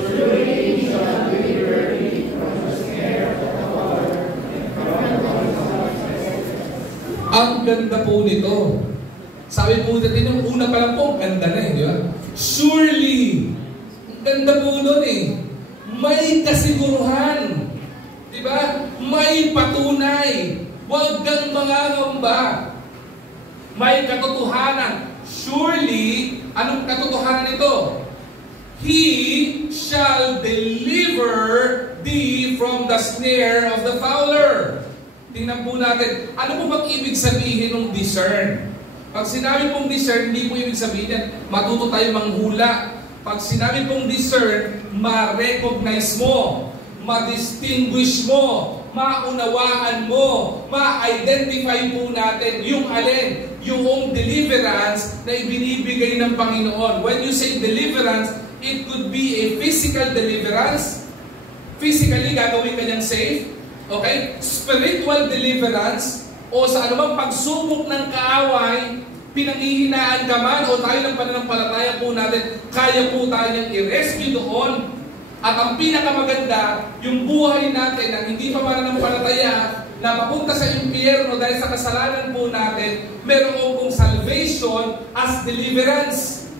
Surely He shall deliver thee from the snare of the fowler and from the noise of pestilence. Ang ganda po nito. Sabi po natin, yung una pa lang po, ganda na di ba? Surely. Ang ganda po nun May kasiguruhan. Di ba? May patunay. Huwag kang mangangamba. May katotohanan. Surely, anong katotohanan ito? He shall deliver thee from the snare of the fowler. Tingnan po natin, ano po bang ibig sabihin ng discern? Pag sinabi pong discern, hindi po ibig sabihin yan, matuto tayo manghula. Pag sinabi pong discern, ma-recognize mo, ma-distinguish mo, maunawaan mo, ma-identify po natin yung alin, yung deliverance na ibinibigay ng Panginoon. When you say deliverance, it could be a physical deliverance. Physically, gagawin ka niyang safe. Okay? Spiritual deliverance, o sa anumang pagsubok ng kaaway, pinanghihinaan ka man, o tayo ng pananampalataya po natin, kaya po tayo niyang i-rescue doon. At ang pinakamaganda, yung buhay natin na hindi pa mananampalataya, na papunta sa impyerno dahil sa kasalanan po natin, meron pong salvation as deliverance.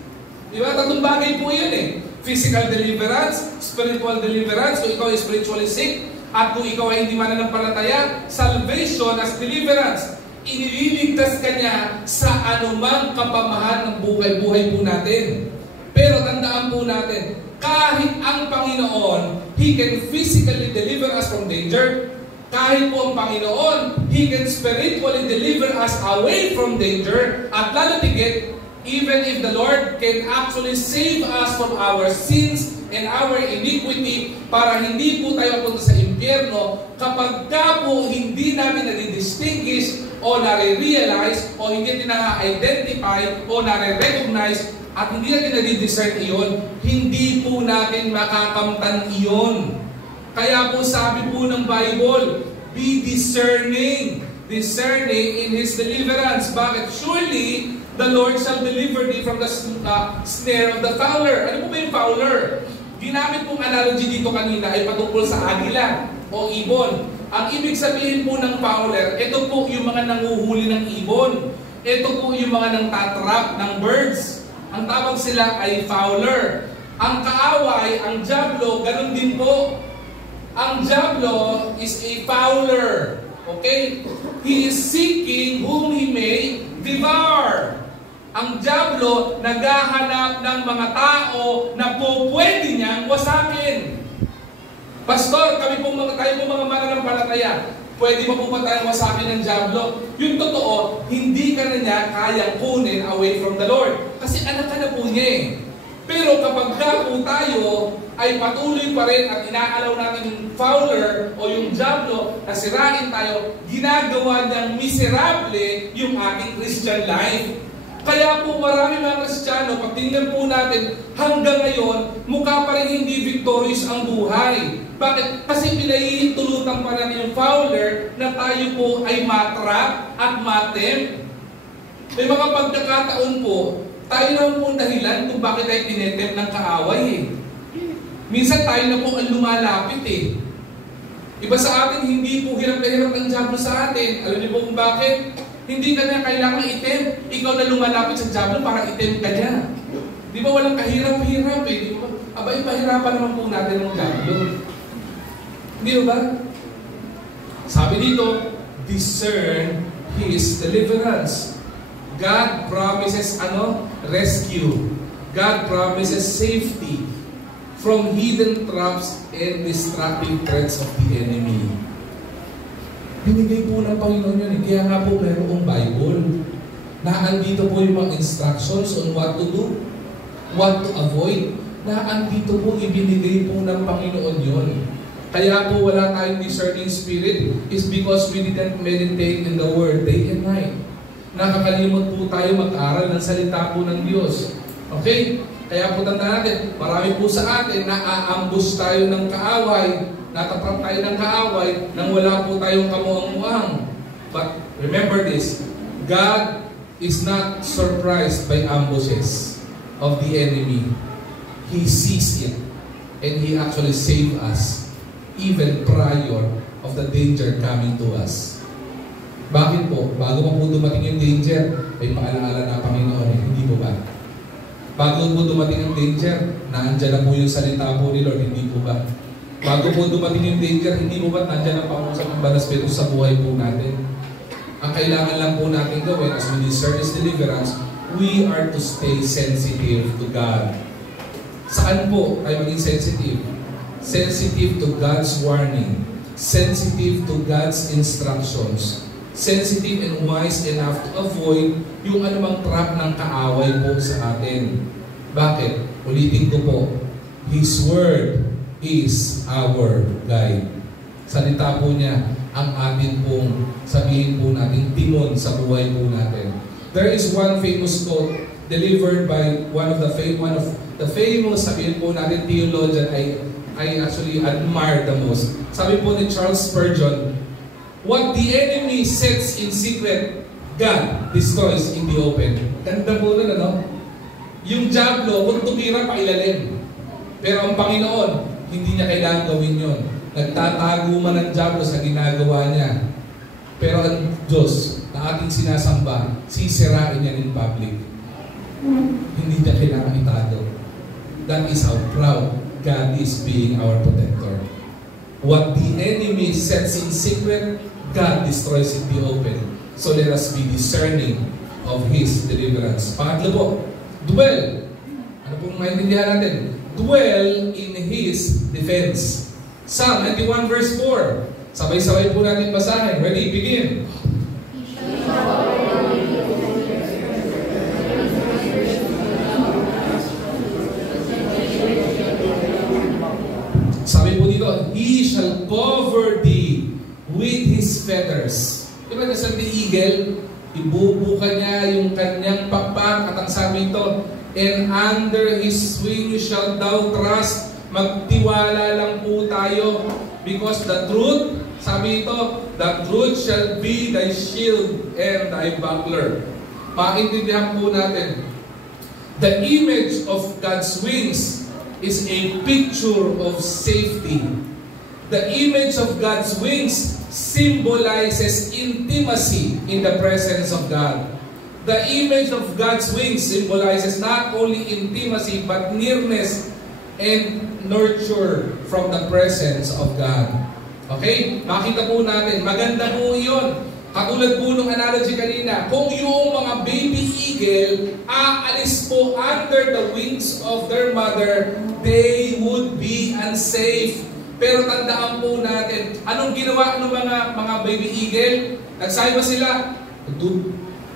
Di ba? Tatlong bagay po yun Physical deliverance, spiritual deliverance, kung ikaw ay spiritually sick, at kung ikaw ay hindi mananampalataya, salvation as deliverance. Iniligtas ka niya sa anumang kapamahan ng buhay-buhay po natin. Pero tandaan po natin, kahit ang Panginoon, He can physically deliver us from danger. Kahit po ang Panginoon, He can spiritually deliver us away from danger. At lalo tigit, even if the Lord can actually save us from our sins and our iniquity, para hindi po tayo punta sa impyerno, kapag ka po hindi namin nadi-distinguish o nare-realize o hindi natin na-identify o nare-recognize at hindi natin nadi-discern iyon, hindi po natin makakamtan iyon. Kaya po sabi po ng Bible, be discerning. Discerning in His deliverance. Bakit? Surely, the Lord shall deliver thee from the snare of the fowler. Ano po ba yung fowler? Ginamit pong analogy dito kanina ay patungkol sa agila o ibon. Ang ibig sabihin po ng fowler, ito po yung mga nanguhuli ng ibon. Ito po yung mga nang-tatrap ng birds. Ang tawag sila ay fowler. Ang kaaway, ang diablo, ganun din po. Ang diablo is a fowler. Okay? He is seeking whom he may devour. Ang dyablo naghahanap ng mga tao na pwede niyang wasakin. Pastor, tayo po mga mananampalataya. Pwede mo po ba tayong wasakin ng dyablo? Yung totoo, hindi ka na niya kayang kunin away from the Lord. Kasi anak ka na po niya eh. Pero kapag po tayo ay patuloy pa rin at inaalaw natin yung fowler o yung dyablo na sirain tayo, ginagawa niyang miserable yung ating Christian life. Kaya po marami mga Kristiyano, pag tingnan po natin, hanggang ngayon, mukha pa rin hindi victorious ang buhay. Bakit? Kasi pinahihintulutan pa rin yung fowler na tayo po ay matrap at matempt. May mga pagkakataon po, tayo naman po dahilan kung bakit tayo tinetempt ng kaaway eh. Minsan tayo na po ang lumalapit eh. Iba sa atin, hindi po hirap na hirap ng dyablo sa atin. Alam niyo po kung bakit? Hindi ka na kailangan item. Ikaw na lumalapit sa dyablo para item ka niya. Di ba walang kahirap-hirap eh? Di ba? Abay, pahirapan naman po natin ng dyablo. Hindi ba? Sabi dito, discern His deliverance. God promises rescue. God promises safety from hidden traps and destructive threats of the enemy. Binigay po ng Panginoon yun. Kaya nga po mayroong Bible na andito po yung mga instructions on what to do, what to avoid. Na andito po ibinigay po ng Panginoon yun. Kaya po wala tayong discerning spirit is because we didn't meditate in the Word day and night. Nakakalimot po tayo mag-aral ng salita po ng Diyos. Okay? Kaya po tandaan natin, marami po sa atin na aambush tayo ng kaaway, natatrap tayo ng kaaway nang wala po tayong kamuang-muang. But remember this, God is not surprised by ambushes of the enemy. He sees it and He actually saved us even prior of the danger coming to us. Bakit po? Bago po dumating yung danger, ay paalaala na Panginoon, hindi po ba? Bago po dumating yung danger, naandyan na po yung salita po ni Lord, hindi po ba? Bago po dumating yung danger, hindi po ba nandyan ang pangusap ng Banal Espiritu sa buhay po natin? Ang kailangan lang po natin gawin as we discern His deliverance, we are to stay sensitive to God. Saan po tayo maging sensitive? Sensitive to God's warning. Sensitive to God's instructions. Sensitive and wise enough to avoid yung anumang trap ng kaaway po sa atin. Bakit? Ulitin ko po, His Word is our guide. Salita po niya ang atin pong sabihin po natin timon sa buhay po natin. There is one famous quote delivered by one of the famous sabihin po natin theologian I actually admire the most. Sabi po ni Charles Spurgeon, what the enemy sets in secret, God destroys in the open. Ganda po nun, ano? Yung dyablo, kung tumira pa ilalim. Pero ang Panginoon, hindi niya kailangan gawin yun. Nagtatago man ang dyablo sa ginagawa niya. Pero ang Diyos na ating sinasamba, sisirain niya in public. Hindi niya kailangan itago. That is how proud God is being our protector. What the enemy sets in secret, God destroys in the open. So let us be discerning of His deliverance. Pangatlo po, dwell. Ano pong maintindihan natin? Dwell in His defense. Psalm 91 verse 4. Sabay-sabay po natin basahin. Ready? Begin. Sabi po dito, He shall cover thee with His feathers. Diba nasa the eagle, ibubuka niya yung kanyang pakpak at ang sabi ito, and under His wing you shall thou trust. Magtiwala lang po tayo because the truth, sabi ito, the truth shall be thy shield and thy buckler. Maintindihan po natin, the image of God's wings is a picture of safety. The image of God's wings symbolizes intimacy in the presence of God. The image of God's wings symbolizes not only intimacy but nearness and nurture from the presence of God. Okay? Makita po natin, maganda po yun. Katulad po nung analogy kanina, kung yung mga baby eagle aalis po under the wings of their mother, they would be unsafe. Pero tandaan po natin, anong ginawa ng mga baby eagle? Nagsayba sila.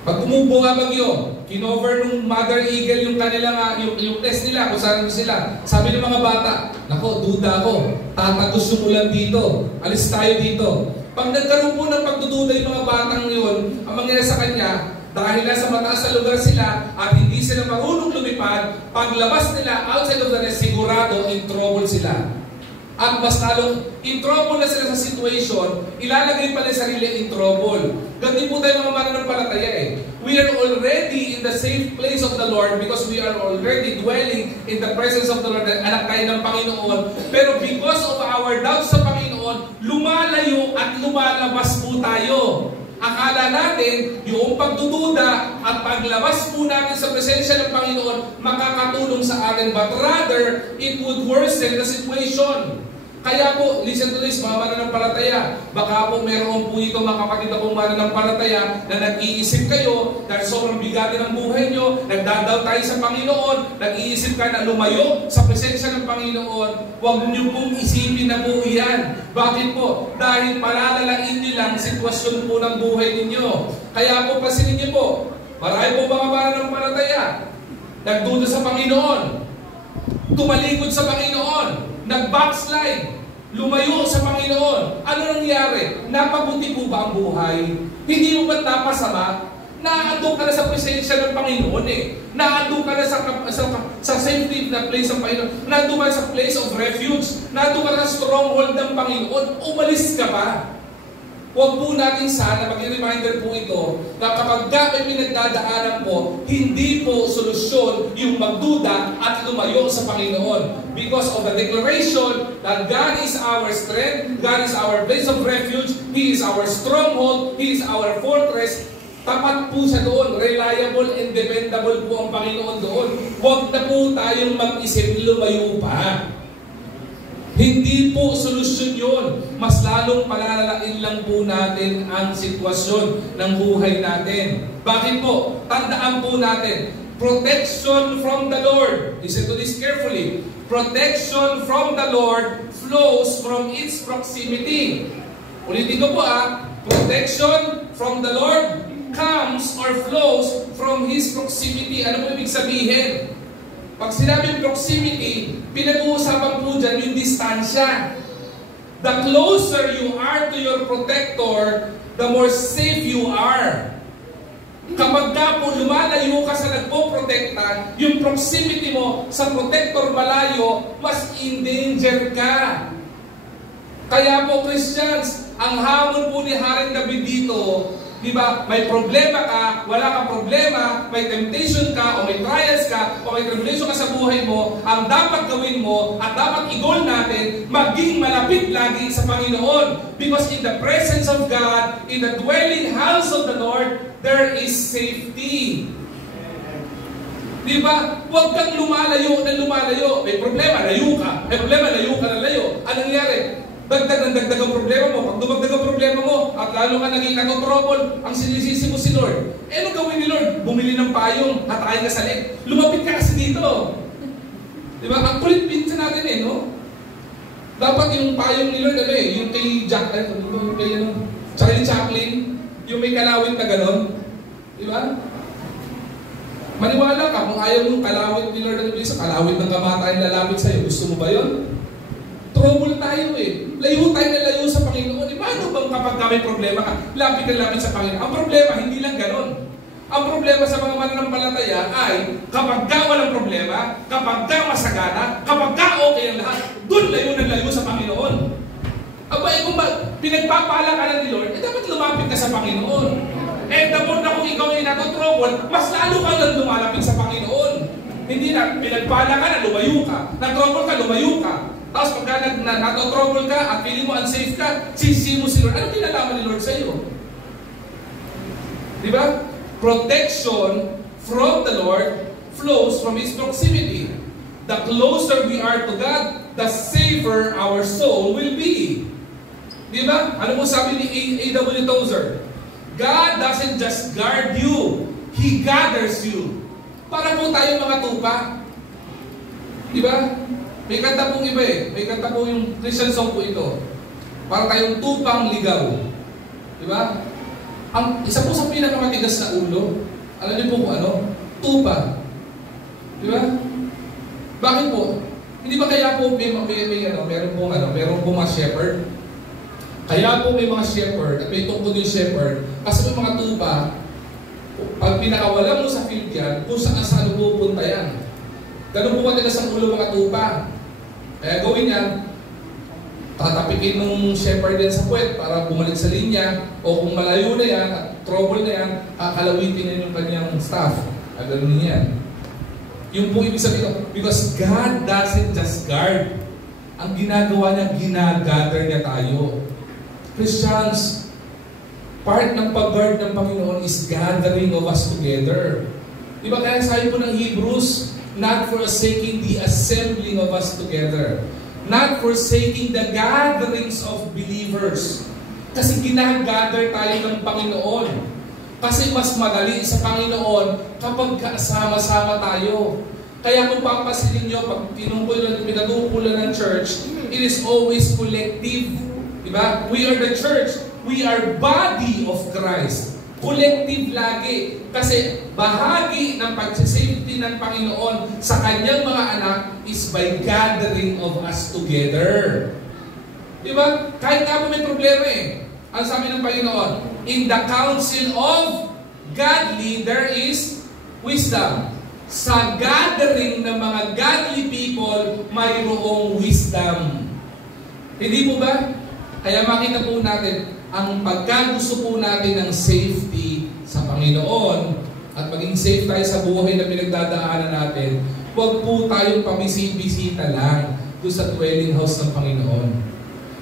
Pag umubo nga bagyo, kinover ng mother eagle yung kanilang yung nest nila, kung saan sila. Sabi ng mga bata, nako, duda ako, tatagos yung ulan dito, alis tayo dito. Pag nagkaroon po ng pagdududa yung mga batang yun, ang mangyayari sa kanya, dahil nasa mataas na lugar sila at hindi sila marunong lumipad, paglabas nila outside of the nest, sigurado in trouble sila. At mas lalong in trouble na sila sa situation, ilalagay pa nila sarili in trouble. Ganti po tayo mga mananampalataya eh. We are already in the safe place of the Lord because we are already dwelling in the presence of the Lord. Anak tayo ng Panginoon. Pero because of our doubts sa Panginoon, lumalayo at lumalabas po tayo. Akala natin, yung pagdududa at paglabas po natin sa presensya ng Panginoon makakatulong sa atin, but rather, it would worsen the situation. Kaya po, listen to this, mga mananampalataya, baka po meron po ito mga kapatid akong mananampalataya na nag-iisip kayo dahil sobrang bigatin ng buhay nyo, nagdadaw tayo sa Panginoon, nag-iisip ka na lumayo sa presensya ng Panginoon, huwag nyo pong isipin na po yan. Bakit po? Dahil palalalain nyo lang sitwasyon po ng buhay ninyo. Kaya po, pasinin nyo po, marami po mga mananampalataya, nagduda sa Panginoon, tumalikod sa Panginoon, nag-backslide, lumayo sa Panginoon. Ano nangyari? Napabuti po ba ang buhay? Hindi mo ba napasama? Naandun ka na sa presensya ng Panginoon eh. Naandun ka na sa safety na place ng Panginoon. Naandun ka na sa place of refuge. Naandun ka na sa stronghold ng Panginoon. Umalis ka pa. Huwag po natin sana, mag-reminder po ito, na kapag may pinagdadaanan po, hindi po solusyon yung magduda at lumayo sa Panginoon. Because of the declaration that God is our strength, God is our place of refuge, He is our stronghold, He is our fortress. Tapat po siya doon, reliable and dependable po ang Panginoon doon. Huwag na po tayong mag-isip lumayo pa. Hindi po solusyon yun. Mas lalong palalalain lang po natin ang sitwasyon ng buhay natin. Bakit po? Tandaan po natin, protection from the Lord. Listen to this carefully. Protection from the Lord flows from its proximity. Ulitin ko po protection from the Lord comes or flows from His proximity. Ano po ibig sabihin? Pag sinabing proximity, pinag-uusapan po dyan yung distansya. The closer you are to your protector, the more safe you are. Kapag ka po lumalayo ka sa nagpo-protekta, yung proximity mo sa protector malayo, mas in danger ka. Kaya po, Christians, ang hamon po ni Haring David dito, di ba, may problema ka, wala kang problema, may temptation ka, o may trials ka, o may tribulation ka sa buhay mo, ang dapat gawin mo, at dapat i-goal natin, maging malapit lagi sa Panginoon. Because in the presence of God, in the dwelling house of the Lord, there is safety. Di ba? Huwag kang lumalayo na lumalayo. May problema, layo ka. May problema, layo ka na layo. Anong nangyari? Dagdag ang problema mo. Pag dumagdag ang problema mo at lalo ka naging nagotrouble, ang sinisisi mo si Lord. Ano gawin ni Lord? Bumili ng payong, hatayin ka sa leg. Lumapit ka kasi dito. Di ba? Ang kulit pinsan natin no? Dapat yung payong ni Lord, yung kay Charlie Chaplin, yung may kalawit na gano'n. Di ba? Maniwala ka, kung ayaw mong kalawit ni Lord, kalawit ng kamatayan lalapit sa'yo, gusto mo ba yun? Trouble tayo Layo tayo na layo sa Panginoon. Paano bang kapag may problema ka, lapit na lapit sa Panginoon? Ang problema, hindi lang ganon. Ang problema sa mga mananampalataya ay kapag ka walang problema, kapag ka masagana, kapag ka okay ang lahat, doon layo na layo sa Panginoon. Kung pinagpapala ka na ni Lord, dapat lumapit ka sa Panginoon. The more na kung ikaw ay natotrouble, mas lalo ka lang lumalapit sa Panginoon. Hindi na, pinagpala ka na, lumayo ka. Natrouble ka, lumayo ka. Tapos pagka natotrouble ka at feeling mo unsafe ka, sisi mo si Lord. Ano kinalaman ni Lord sa iyo? Di ba? Protection from the Lord flows from His proximity. The closer we are to God, the safer our soul will be. Di ba? Ano mo sabi ni A.W. Tozer? God doesn't just guard you, He gathers you. Para po tayo mga tupa. Diba? May kanta pong iba eh. May kanta po yung Christian song po ito. Para tayong tupang ligaw. Diba? Ang isa po sa pinakamatigas na ulo, alam niyo po kung ano? Tupa. Diba? Bakit po? Hindi ba kaya po meron po mga shepherd? Kaya po may mga shepherd at may tungkol yung shepherd kasi may mga tupa, pag pinakawalan mo sa field yan, kung saan pupunta yan. Ganun po matigas ang ulo mga tupa. Kaya gawin yan, tatapikin ng shepherd yan sa puwet para bumalik sa linya, o kung malayo na yan at trouble na yan, kakalawitin yan yung kanyang staff. Ganun yan. Yung po ibig sabihin, because God doesn't just guard. Ang ginagawa niya, ginagather niya tayo. Christians, part ng pag-guard ng Panginoon is gathering of us together. Diba kaya sabi po ng Hebrews, not forsaking the assembling of us together. Not forsaking the gatherings of believers. Kasi ginagather tayo ng Panginoon. Kasi mas madali sa Panginoon kapag kasama-sama tayo. Kaya kung papasilin nyo, pag pinatupulan ng church, it is always collective. Diba? We are the church. We are body of Christ. Collective lagi. Kasi bahagi ng pag-safety ng Panginoon sa kanyang mga anak is by gathering of us together. Diba? Kahit nga po may problema eh. Ang sabi ng Panginoon, in the council of godly, there is wisdom. Sa gathering ng mga godly people, mayroong wisdom. Hindi po ba? Kaya makita po natin, ang pagkagusto po natin ng safety sa Panginoon at maging safe tayo sa buhay na pinagdadaanan natin, huwag po tayong pamisita lang doon sa dwelling house ng Panginoon.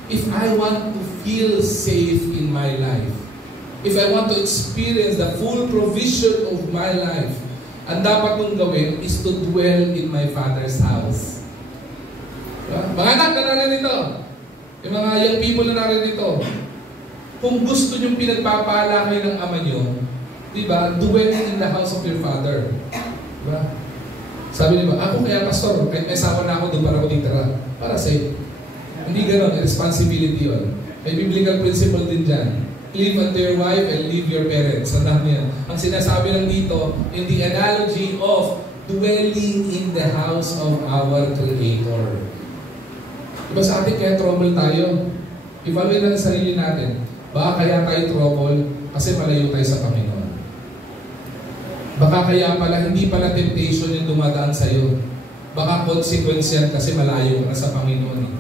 If I want to feel safe in my life, if I want to experience the full provision of my life, ang dapat kong gawin is to dwell in my Father's house. Mga anak na narin ito, yung mga young people na narin ito, kung gusto nyo pinagpapala kayo ng ama nyo, diba, dwelling in the house of your Father. Diba? Sabi niyo ba, ako kaya pastor, may asawa na ako doon para ako titira. Para safe. Hindi gano'n, responsibility yun. May biblical principle din dyan. Live unto your wife and leave your parents. Sandaan niya. Ang sinasabi lang dito, in the analogy of dwelling in the house of our Creator. Diba sa atin kaya trouble tayo? Evaluate natin sa sarili natin. Baka kaya tayo trouble kasi malayo tayo sa Panginoon. Baka kaya pala hindi pala temptation yung dumadaan sa'yo. Baka consequence yan kasi malayo ka na sa Panginoon.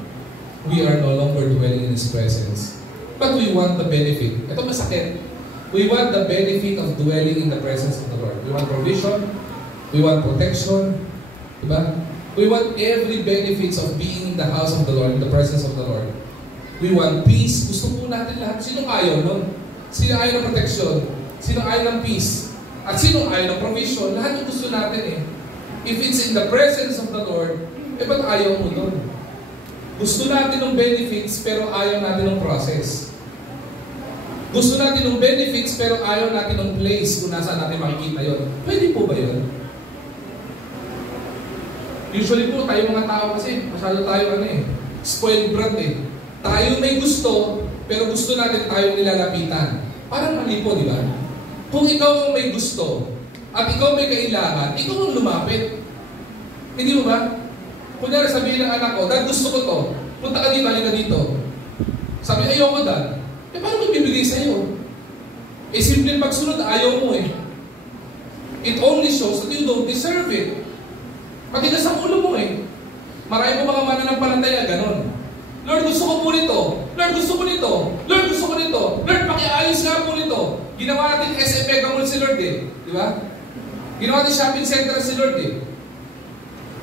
We are no longer dwelling in His presence. But we want the benefit. Ito masakit. We want the benefit of dwelling in the presence of the Lord. We want provision. We want protection. Diba? We want every benefits of being in the house of the Lord, in the presence of the Lord. We want peace. Gusto po natin lahat. Sino ayaw nun? Sino ayaw ng protection? Sino ayaw ng peace? At sino ayaw ng provision? Lahat yung gusto natin eh. If it's in the presence of the Lord, ba't ayaw mo nun? Gusto natin ng benefits pero ayaw natin ng process. Gusto natin ng benefits pero ayaw natin ng place kung nasaan natin makikita yon. Pwede po ba yun? Usually po, tayo mga tao kasi, masyado tayo spoiled brat eh. Tayo may gusto, pero gusto natin tayong nilalapitan. Parang mali po, di ba? Kung ikaw ang may gusto, at ikaw may kailangan, ikaw ang lumapit. Hindi mo ba? Kunyari sabihin ng anak ko, Dad, gusto ko to. Punta ka dito, halika dito. Sabi, ayoko, Dad. Paano may bibigay sa'yo? Simple pagsunod, ayaw mo eh. It only shows that you don't deserve it. Matigas ang ulo mo eh. Marami po mga mananampalataya, ganon. Lord, gusto ko po nito. Lord, gusto ko nito. Lord, gusto ko nito. Lord, pakiayos nga po nito. Ginawa natin SM Mega Mall si Lord eh. Di ba? Ginawa natin shopping center si Lord eh.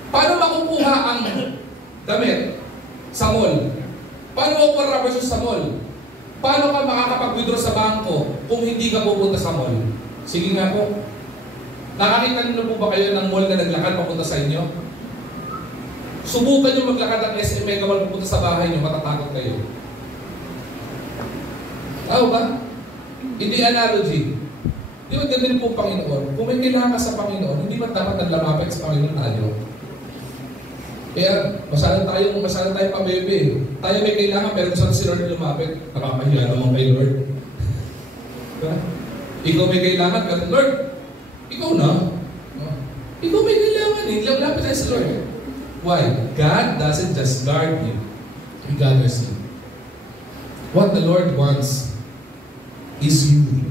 Paano makukuha ang damit sa mall? Paano makukuha rubber shoes sa mall? Paano ka makakapag-withdraw sa bangko kung hindi ka pupunta sa mall? Sige nga po. Nakakita niyo po ba kayo ng mall na naglakad papunta sa inyo? Subukan nyo maglakad ng SM Mega Mall papunta sa bahay nyo, matatakot kayo. Tao ba? Hindi analogy. Di ba ganun po Panginoon? Kung may kailangan ka sa Panginoon, hindi ba dapat naglamapit sa Panginoon tayo? Kaya, masyado tayo pabebe. Tayo may kailangan, pero gusto si Lord lumapit. Nakakahiya naman kay Lord. Ikaw may kailangan, pero Lord, ikaw na. Ikaw may kailangan eh. Lapit tayo sa Lord. Why? God doesn't just guard you. He gathers you. What the Lord wants is you.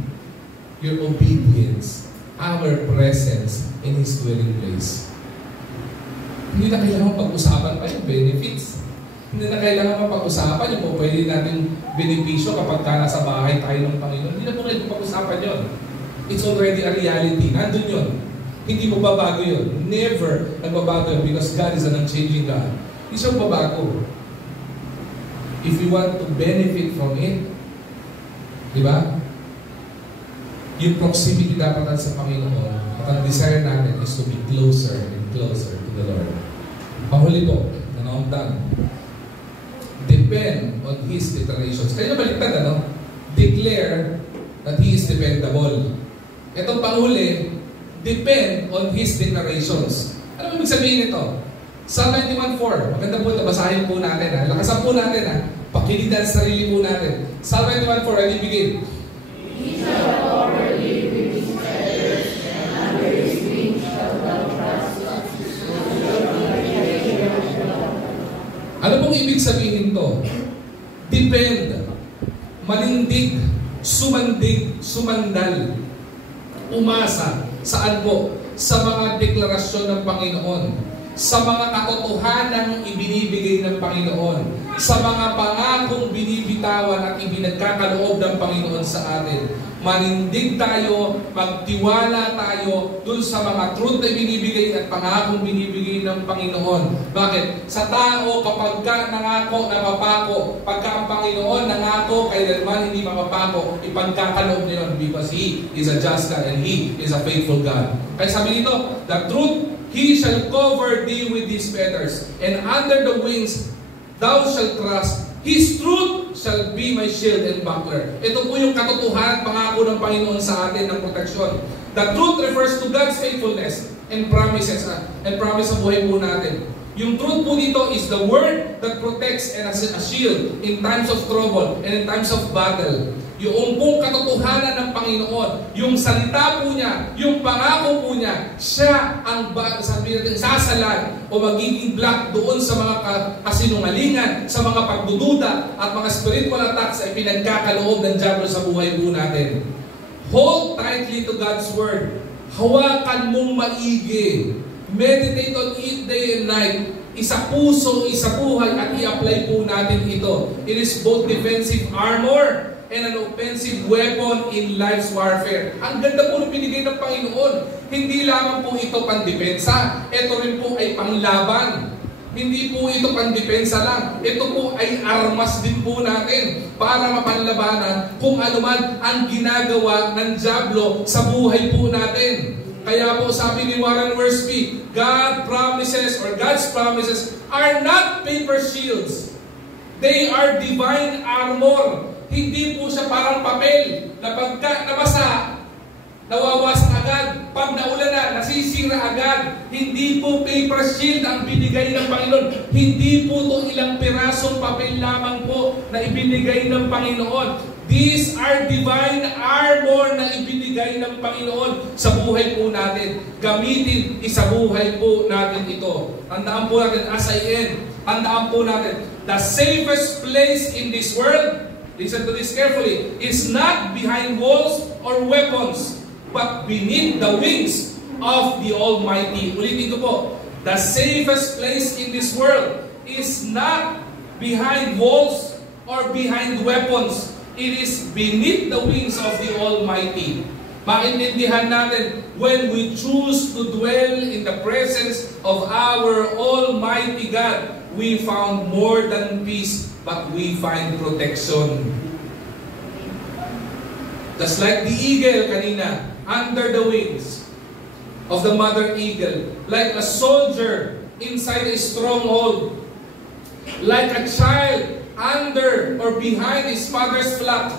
Your obedience. Our presence in His dwelling place. Hindi na kailangan pag-usapan pa yung benefits. Hindi na kailangan pag-usapan yung kung pwede natin benepisyo kapag ka nasa bahay tayo ng Panginoon. Hindi na po kailangan pag-usapan yun. It's already a reality. Nandun yun. Hindi magbabago yun. Never nagbabago yun because God is an unchanging God. Hindi siya magbabago. If we want to benefit from it, di ba? Yung proximity dapat sa Panginoon at ang desire natin is to be closer and closer to the Lord. Panghuli po, I'm done. Depend on His declarations. Kaya baliktad, ano? Declare that He is dependable. Itong panghuli, depend on His declarations. Ano ibig sabihin nito? Psalm 91:4. Maganda po ito, basahin po natin. Ha? Lakasan po natin. Ha? Pakilitan sa sarili po natin. Psalm 91:4, ready begin. He shall cover thee with his feathers, and under his wings shall thou trust. Ano pong ibig sabihin to? Depend, manindig, sumandig, sumandal, umasa. Saan po? Sa mga deklarasyon ng Panginoon, sa mga katotohanang ibinibigay ng Panginoon, sa mga pangakong binibitawan at ibinagkakaloob ng Panginoon sa atin. Manindig tayo, magtiwala tayo dun sa mga truth na binibigay at pangakong binibigay ng Panginoon. Bakit? Sa tao, kapag ka nangako, napapako. Pagka ang Panginoon nangako, kailanman hindi mapapako, ipagkakaloob niya yun because He is a just God and He is a faithful God. Kaya sabi nito, the truth, He shall cover thee with His feathers, and under the wings thou shalt trust. His truth shall be my shield and buckler. Ito po yung katotohanan, pangako ng Panginoon sa atin ng proteksyon. The truth refers to God's faithfulness and promises and promise sa buhay po natin. Yung truth po dito is the word that protects and as a shield in times of trouble and in times of battle. Yung pong katotohanan ng Panginoon, yung salita po niya, yung pangako po niya, siya ang sasalan o magiging block doon sa mga kasinungalingan, sa mga pagdududa at mga spiritual attacks ay pinagkakaloob ng diablo sa buhay po natin. Hold tightly to God's word. Hawakan mong maigi. Meditate on it day and night. Isa puso, isa buhay at i-apply po natin ito. It is both defensive armor and an offensive weapon in life's warfare. Ang ganda po ng binigay ng Panginoon. Hindi lamang po ito pang-depensa. Ito rin po ay panglaban. Hindi po ito pang-depensa lang. Ito po ay armas din po natin para mapanlabanan kung ano man ang ginagawa ng diablo sa buhay po natin. Kaya po sabi ni Warren Wiersbe, God's promises are not paper shields. They are divine armor. Hindi po siya parang papel na pagka nabasa, nawawasak agad. Pag naulan na, nasisira agad. Hindi po paper shield ang binigay ng Panginoon. Hindi po ito ilang pirasong papel lamang po na ibinigay ng Panginoon. These are divine armor na ibinigay ng Panginoon sa buhay po natin. Gamitin sa buhay po natin ito. Tandaan po natin, as I end, tandaan po natin, the safest place in this world, listen to this carefully, is not behind walls or weapons, but beneath the wings of the Almighty. Ulitin ko po, the safest place in this world is not behind walls or behind weapons. It is beneath the wings of the Almighty. Maintindihan natin, when we choose to dwell in the presence of our Almighty God, we found more than peace, but we find protection. Just like the eagle kanina, under the wings of the mother eagle, like a soldier inside a stronghold, like a child under or behind his father's flock.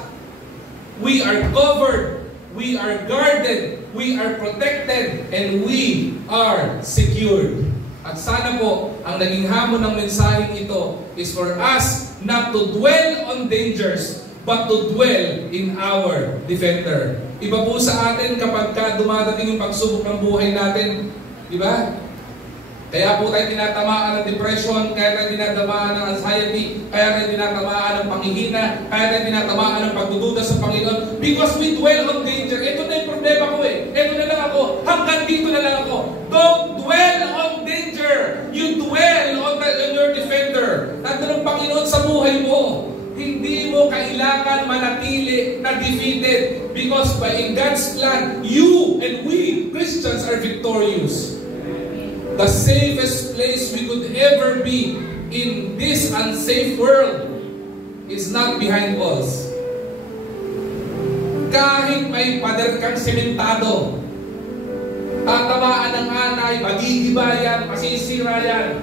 We are covered. We are guarded. We are protected. And we are secured. At sana po, ang naging hamon ng mensaheng ito is for us not to dwell on dangers, but to dwell in our defender. Iba po sa atin kapag dumadating yung pagsubok ng buhay natin, di ba? Kaya po tayo tinatamaan ng depression, kaya tayo tinatamaan ng anxiety, kaya tayo tinatamaan ng panghihina, kaya tayo tinatamaan ng pagdududa sa Panginoon, because we dwell on danger. Ito na yung problema ko eh. Ito na lang ako. Hanggang dito na lang ako. Don't dwell on danger. You dwell on your defender. Nandun ang Panginoon sa buhay mo. Hindi mo kailangan manatili na defeated, because by in God's plan, you and we Christians are victorious. The safest place we could ever be in this unsafe world is not behind walls. Kahit may pader kang sementado, tatamaan ng anay, magigiba yan, masisira yan.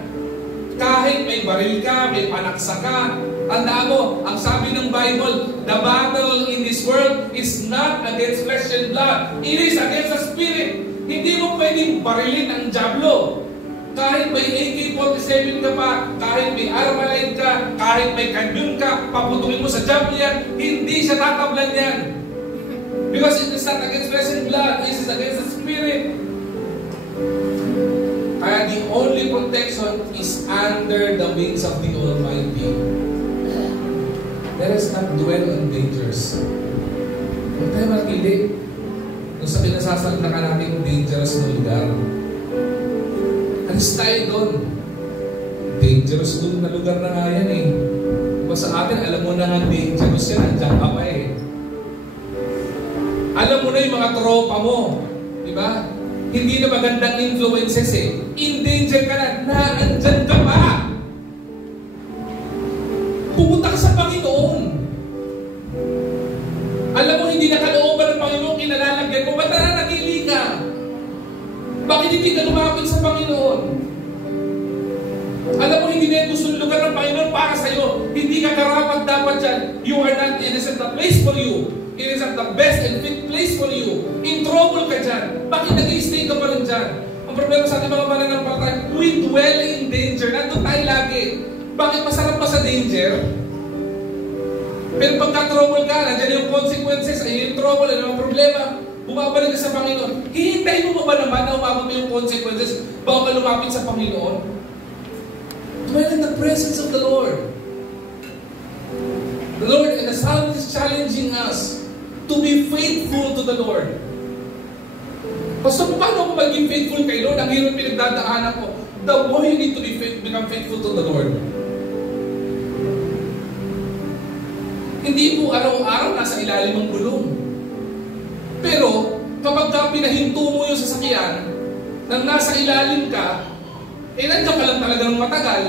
Kahit may baril ka, may panaksa ka, tandaan mo, ang sabi ng Bible, the battle in this world is not against flesh and blood. It is against the spirit. Hindi mo pwedeng barilin ang diablo. Kahit may AK-47 ka pa, kahit may Armalite ka, kahit may kanyon ka, paputukin mo sa diablo yan, hindi siya tatablan yan. Because it is not against flesh and blood, it is against the spirit. Kaya the only protection is under the wings of the Almighty. Let us not dwell on dangers. Huwag tayo matili kung sa pinasasalita ka natin dangerous na lugar. Alis tayo doon. Dangerous doon na lugar na nga yan eh. Diba sa atin, alam mo na nga dangerous yan, andyan ka pa eh. Alam mo na yung mga tropa mo. Diba? Hindi na magandang influences eh. In danger ka na, andyan ka pa. Pumunta ka sa Panginoon. Alam mo, hindi na kalooban ng Panginoon, kinalalagyan mo, ba't nananatili ka? Bakit hindi ka lumapit sa Panginoon? Alam mo, hindi na yung gusto ng lugar ng Panginoon para sa'yo. Hindi ka karapat dapat dyan. You are not, it isn't the place for you. It isn't the best and fit place for you. In trouble ka dyan. Bakit nag-i-stay ka pa rin dyan? Ang problema sa ating mga mananampalataya, we dwell in danger. Nandun tayo lagi. Bakit masarap pa sa danger? Pero pagka-trouble ka, nandiyan yung consequences, ay yung trouble, ano ang problema? Bumabalik ka sa Panginoon. Hihintayin mo ba naman na umabot mo yung consequences bago ka lumapit sa Panginoon? Dwell in the presence of the Lord. The Lord and the Psalm is challenging us to be faithful to the Lord. Pastor, paano ako maging faithful kay Lord? Ang hirap pinagdadaanan ko. The more you need to become faithful to the Lord. Hindi po araw-araw nasa ilalim ng gulong. Pero, kapag ka pinahinto mo yung sasakyan, nang nasa ilalim ka, nandiyan ka lang talaga ng matagal.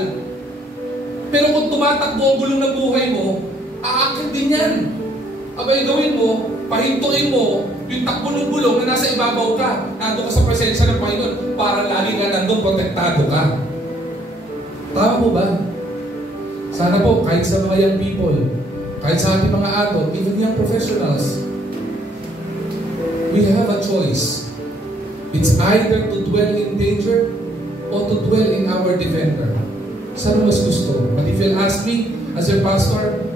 Pero kung tumatakbo ang gulong ng buhay mo, aakit din yan. Abay gawin mo, pahintuin mo yung takbo ng gulong na nasa ibabaw ka. Nandun ka sa presensya ng Panginoon para lagi ka nandun, protektado ka. Tama po ba? Sana po, kahit sa mga young people, kahit sa ating mga adult, even young professionals, we have a choice. It's either to dwell in danger or to dwell in our defender. Saan mas gusto? But if you'll ask me, as your pastor,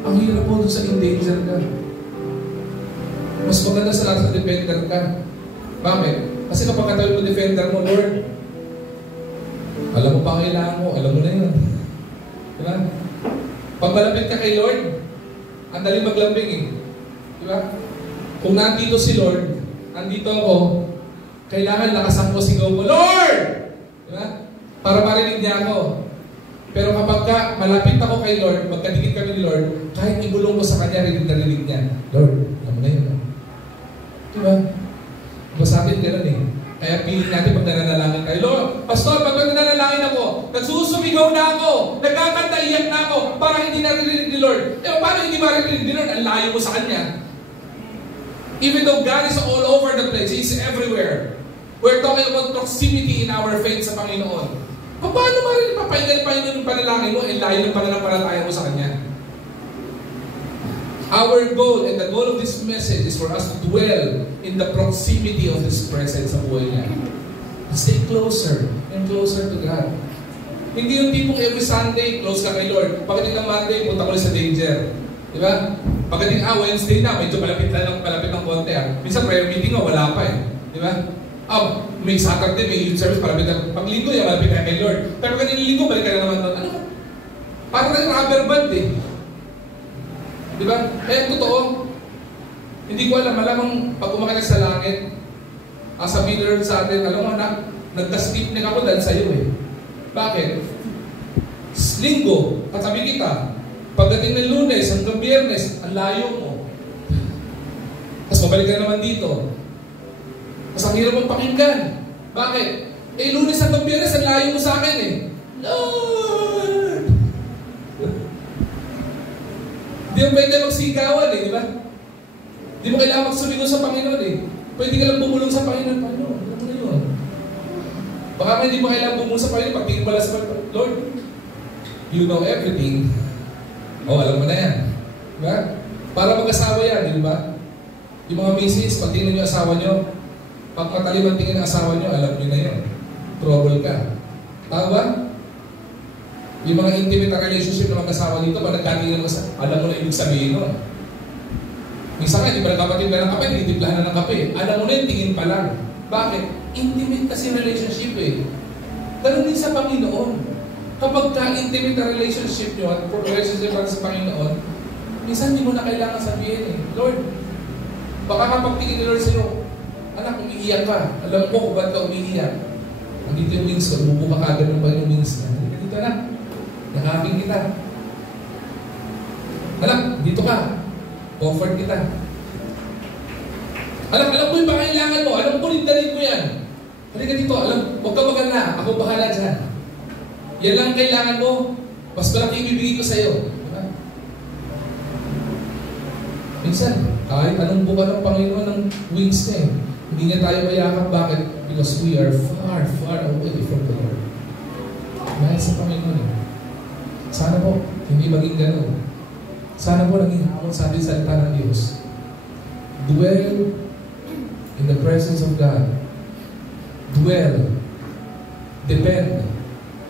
ang hirap mo doon sa in danger ka. Mas maganda sa lahat sa defender ka. Bakit? Kasi kapag katawin mo defender mo, Lord, alam mo pa ang kailangan mo, alam mo na yun. Diba? Pag malapit ka kay Lord, ang dali maglambing eh. Diba? Kung nandito si Lord, nandito ako, kailangan lakasan ko sigaw mo, Lord! Diba? Para marinig niya ako. Pero kapag ka malapit ako kay Lord, magkadikit kami ni Lord, kahit ibulong ko sa Kanya, rinig na rinig niya, Lord, alam mo na yun. Diba? Diba sa atin gano'n eh. Kaya piling natin pag nananalangin tayo, Lord, Pastor, pag nananalangin ako, nagsusumigaw na ako, nagkakanta, iyak na ako, para hindi naririnig ni Lord. Paano hindi maririnig ni Lord? Ang layo mo sa Kanya. Even though God is all over the place, He's everywhere. We're talking about proximity in our faith sa Panginoon. Paano marinig papahingan yung panalangin mo, layo ng pananampalataya mo sa Kanya? Our goal and the goal of this message is for us to dwell in the proximity of His presence sa buhay niya. Stay closer and closer to God. Hindi yung tipong every Sunday, close ka kay Lord. Pagdating ng Monday, punta ko sa danger. Di ba? Pagdating Wednesday na, medyo malapit ng konti. Minsan prayer meeting wala pa eh. Di ba? May Saturday, may youth service, malapit na. Pag linggo, malapit ka kay Lord. Pero pag linggo, balik ka na naman doon. Ano ba? Parang nag-rubber band eh. Di ba? Totoo. Hindi ko alam, malamang pag umakit sa langit, sabi Lord sa atin, alam mo anak, nagka-sleepnik ako dahil sa'yo eh. Bakit? Linggo, katabi kita. Pagdating ng Lunes hanggang Biyernes, ang layo mo. Tapos mabalik ka naman dito. Tapos ang hirap mong pakinggan. Bakit? Lunes hanggang Biyernes, ang layo mo sa akin eh. Lord! Di mo pwede magsigawan eh, di ba? Di mo kailangan magsumigaw sa Panginoon eh. Pwede ka lang bumulong sa Panginoon. Panginoon, alam mo na yun. Baka hindi mo kailangan bumulong sa Panginoon, pagtingin pala sa Panginoon, Lord, you know everything. Alam mo na yan. Diba? Para mag-asawa yan, di ba? Yung mga misis, pag tingnan nyo asawa nyo, pag mataliman tingin ang asawa nyo, alam nyo na yun. Trouble ka. Tama ba? Yung mga intimate relationship na mag-asawa dito, pag nagkatingin mo sa, alam mo na ibig sabihin nun. Minsan nga, di ba nagkapatid ka ng kape, nagtitimplahan na ng kape. Alam mo na yung tingin pa lang. Bakit? Intimate kasi relationship eh. Ganun din sa Panginoon. Kapag ka-intimate na relationship nyo at relationship natin sa Panginoon, minsan hindi mo na kailangan sabihin eh, Lord, baka kapag tingin ni Lord sa'yo, anak, umiiyak ka. Alam ko kung ba't ka umiiyak. Andito yung wings ko, umupo ka kagad ng ba yung wings niya. Halika dito na. Nakapin kita. Anak, dito ka. Comfort kita. Alam ko yung kailangan mo. Alam ko rin dalhin mo yan. Halika dito. Huwag ka maganda. Ako bahala dyan. Yan lang kailangan mo. Mas malaki ibibigay ko sa'yo. Diba? Minsan, kahit anong buka ng Panginoon ng wings niya eh. Hindi niya tayo mayakap. Bakit? Because we are far, far away from the Lord. Dahil sa Panginoon eh. Sana po, hindi maging gano'n. Sana po naging hamon sa ating salita ng Diyos. Dwell in the presence of God. Dwell. Depend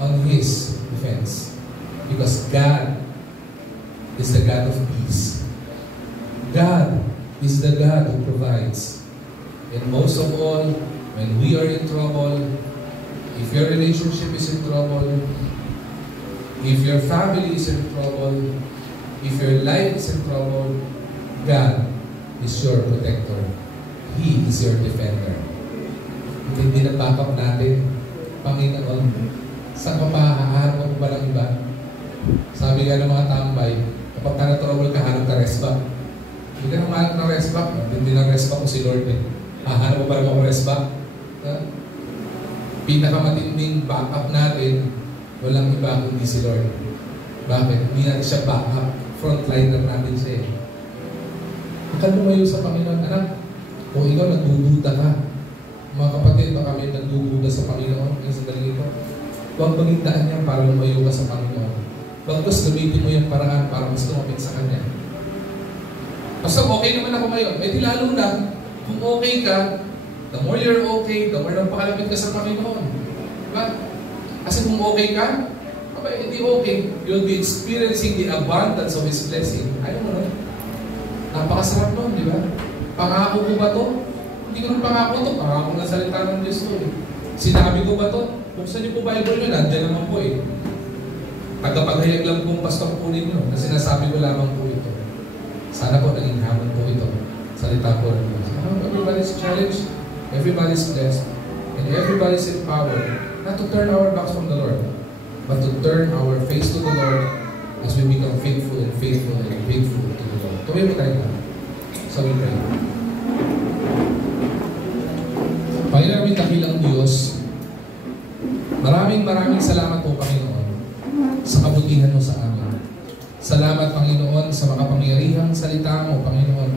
on His defense. Because God is the God of peace. God is the God who provides. And most of all, when we are in trouble, if your relationship is in trouble, if your family is in trouble, if your life is in trouble, God is your protector. He is your defender. Hindi na backup natin, Panginoon, saan ka mahaharap mo ba ng iba? Sabi nga ng mga tambay, kapag ka na-trouble ka, hanap ka resback. Hindi ka naman hanap ng resback, hindi ng resback ko si Lord eh. Hanap mo ba naman resback? Pinakamatinding backup natin, walang iba kundi si Lord. Bakit? Hindi natin siya backup. Frontliner natin siya eh. Huwag lumayo sa Panginoon, anak. Kung ikaw nagdududa ka, mga kapatid, baka may nagdududa sa Panginoon, yung sa daling ito, huwag magindaan niya para lumayo ka sa Panginoon. Bagkus, gamitin mo yung paraan para mas lumapit sa Kanya. Basta okay naman ako ngayon. Eh di lalo na, kung okay ka, the more you're okay, the more napakalapit ka sa Panginoon. Diba? Kasi kung okay ka, hindi okay. You'll be experiencing the abundance of His blessing. Ayaw mo nun. Napakasarap nun, di ba? Pangako ko ba to? Hindi ko nang pangako to. Pangako na salita ng Diyos to eh. Sinabi ko ba to? Buksan niyo po Bible nyo, nandiyan naman po eh. Tagapaghayag lang pong pastor kunin nyo na sinasabi ko lamang po ito. Sana po naging hamon po ito. Salita po ng Diyos. Everybody's challenged, everybody's blessed, and everybody's empowered not to turn our backs from the Lord, but to turn our face to the Lord as we become faithful and faithful and faithful to the Lord. Tuloy mo tayo na. So we pray. Panginoon namin dakilang Diyos, maraming salamat po Panginoon sa kabutihan mo sa amin. Salamat Panginoon sa makapangyarihang salita mo Panginoon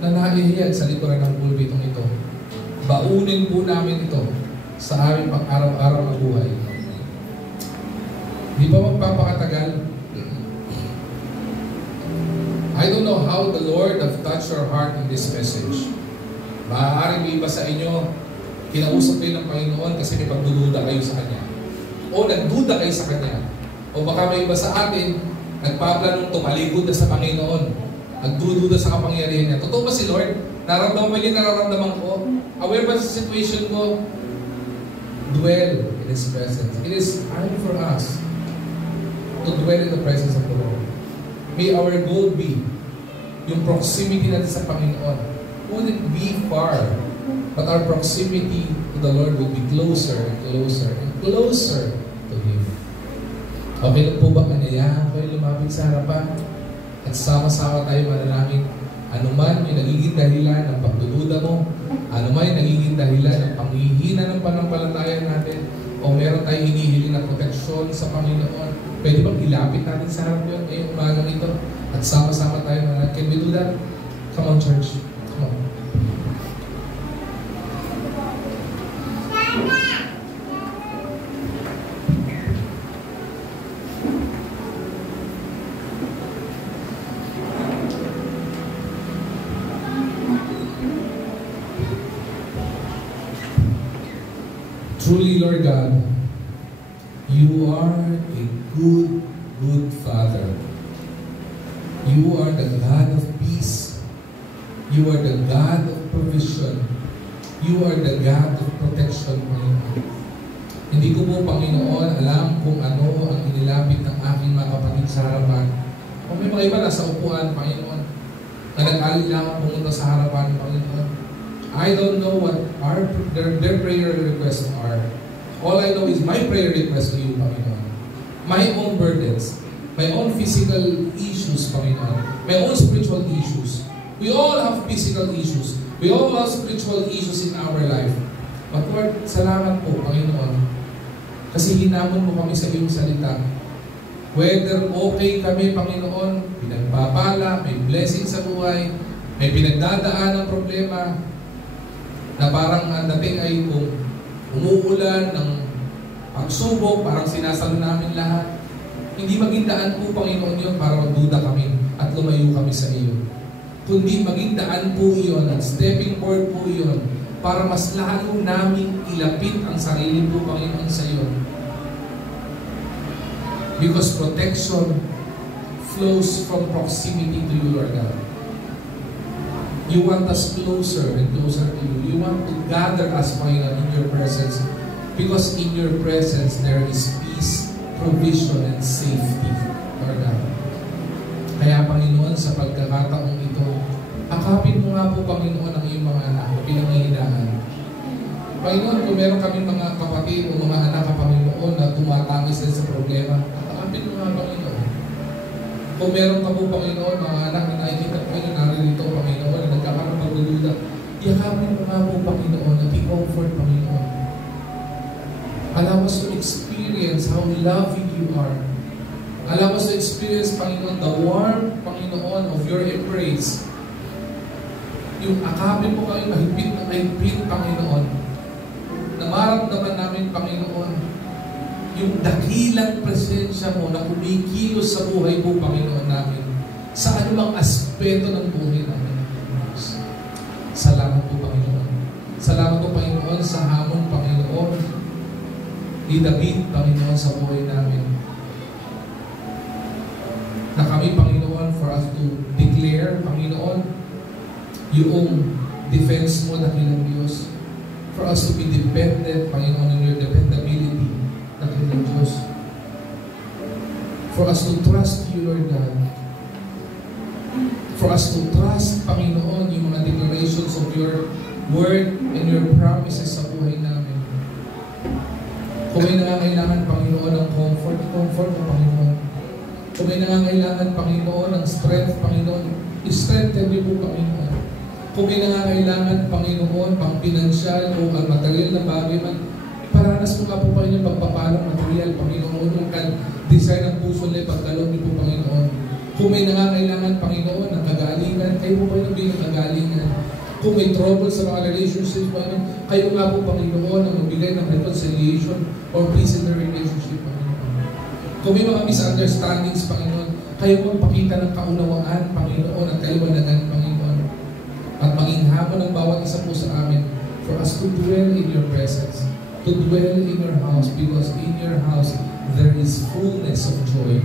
na naihiyag sa likuran ng pulpitong ito. Baunin po namin ito sa aming pang-araw-araw na buhay. Di ba magpapakatagal? I don't know how the Lord have touched your heart in this message. Maaaring may iba sa inyo, kinausap kayo ng Panginoon kasi may pagdududa kayo sa Kanya. O nagduda kayo sa Kanya. O baka may iba sa atin, nagpaplanong tumalikod na sa Panginoon. Nagdududa sa kapangyarihan niya. Totoo ba si Lord? Nararamdaman niya, nararamdaman ko? Aware ba sa situation ko? Dwell in His presence. It is time for us to dwell in the presence of the Lord. May our goal be yung proximity natin sa Panginoon. Wouldn't be far, but our proximity to the Lord will be closer and closer and closer to Him. Okay lang po ba kanyayahan kayo lumapit sa harapan? At sama-sama tayo manalangin. Ano man yung nagiging dahilan ng pagdududa mo, ano man yung nagiging dahilan ng panghihina ng panampalataya natin, o meron tayong hinihiling na proteksyon sa Panginoon, pwede bang ilapit natin sa harap yun ngayong umagang ito at sama-sama tayo manalangin? Can we do that? Come on, church. Come on. Truly, Lord God, You are a good, good Father. You are the God of peace. You are the God of provision. You are the God of protection, Panginoon. Hindi ko po, Panginoon, alam kung ano ang inilapit ng aking mga kapatid sa harapan. Kung may mga iba na sa upuan, Panginoon, na nag-alilangan pumunta sa harapan, Panginoon. I don't know what their prayer requests are. All I know is my prayer request to You, Panginoon. My own burdens, my own physical issues, Panginoon. My own spiritual issues. We all have physical issues. We all have spiritual issues in our life. But Lord, salamat po, Panginoon. Kasi hinamon mo kami sa Iyong salita. Whether okay kami, Panginoon, pinagpapala, may blessing sa buhay, may pinagdadaan ng problema, na parang ang dating ay kung umuulan ng pagsubok, parang sinasalo namin lahat. Hindi maging daan po, Panginoon, yun para magduda kami at lumayo kami sa Iyo. Kundi maging daan po yun at stepping board po yun para mas lalo namin ilapit ang sarili po, Panginoon, sa Iyo. Because protection flows from proximity to You, Lord God. You want us closer and closer to You. You want to gather us, Panginoon, in Your presence. Because in Your presence, there is peace, provision, and safety, Lord God. Kaya, Panginoon, sa pagkakataong ito, akapin mo nga po, Panginoon, ang iyong mga anak na pinanghihinaan. Panginoon, kung meron kami mga kapatid o mga anak, Panginoon, na tumatangis din sa problema, akapin mo nga, Panginoon. Kung meron ka po, Panginoon, mga anak na nakikita ko na naririto, Panginoon, na nagkakaroon pagdududa, yakapin mo nga po, Panginoon, at i-comfort, Panginoon. Allow us to experience how loving You are. Allow us to experience, Panginoon, the warmth, Panginoon, of Your embrace. Yung akapin mo kayo mahigpit na mahigpit, Panginoon, na maramdaman namin, Panginoon, yung dakilang presensya mo na kumikilos sa buhay po, Panginoon namin, sa anumang aspeto ng buhay namin. Salamat po, Panginoon. Salamat po, Panginoon, sa hamon, Panginoon, ni David, Panginoon, sa buhay namin. Na kami, Panginoon, for us to declare, Panginoon, yung defense mo, dakilang Diyos. For us to be dependent, Panginoon, on Your dependability, dakilang Diyos. For us to trust You, Lord God. For us to trust, Panginoon, yung mga declarations of Your word and Your promises sa buhay namin. Kung may nangangailangan, Panginoon, ng comfort mo, Panginoon. Kung may nangangailangan, Panginoon, ng strength, Panginoon, strengthen niyo po, Panginoon. Kung may nangangailangan, Panginoon, pang pinansyal o ang material na bagay man, iparanas mo nga po, Panginoon, pagpapalang material, Panginoon, yung desire ng puso nila, pagdalog niyo po, Panginoon. Kung may nangangailangan, Panginoon, ng kagalingan, kayo po, Panginoon, bilang kagalingan. Kung may trouble sa mga relationships, Panginoon, kayo nga po, Panginoon, ang magbigay ng reconciliation or peace in the relationship, Panginoon. Kung may mga misunderstandings, Panginoon, kayo magpakita ng kaunawaan, Panginoon, at kaliwanagan, Panginoon. At maging hamon ng bawat isa po sa amin for us to dwell in your presence, to dwell in your house, because in your house there is fullness of joy.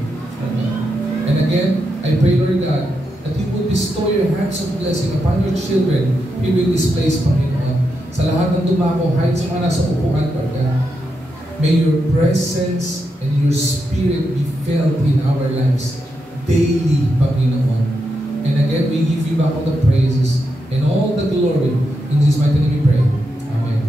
And again, I pray, Lord God, that you would bestow your hands of blessing upon your children here in this place, Panginoon. Sa lahat ng dumako, kahit sa mga nasa upuan, Lord God, may your presence and your spirit be felt in our lives daily, Panginoon. And again, we give you back all the praises and all the glory. In Jesus' mighty name we pray. Amen.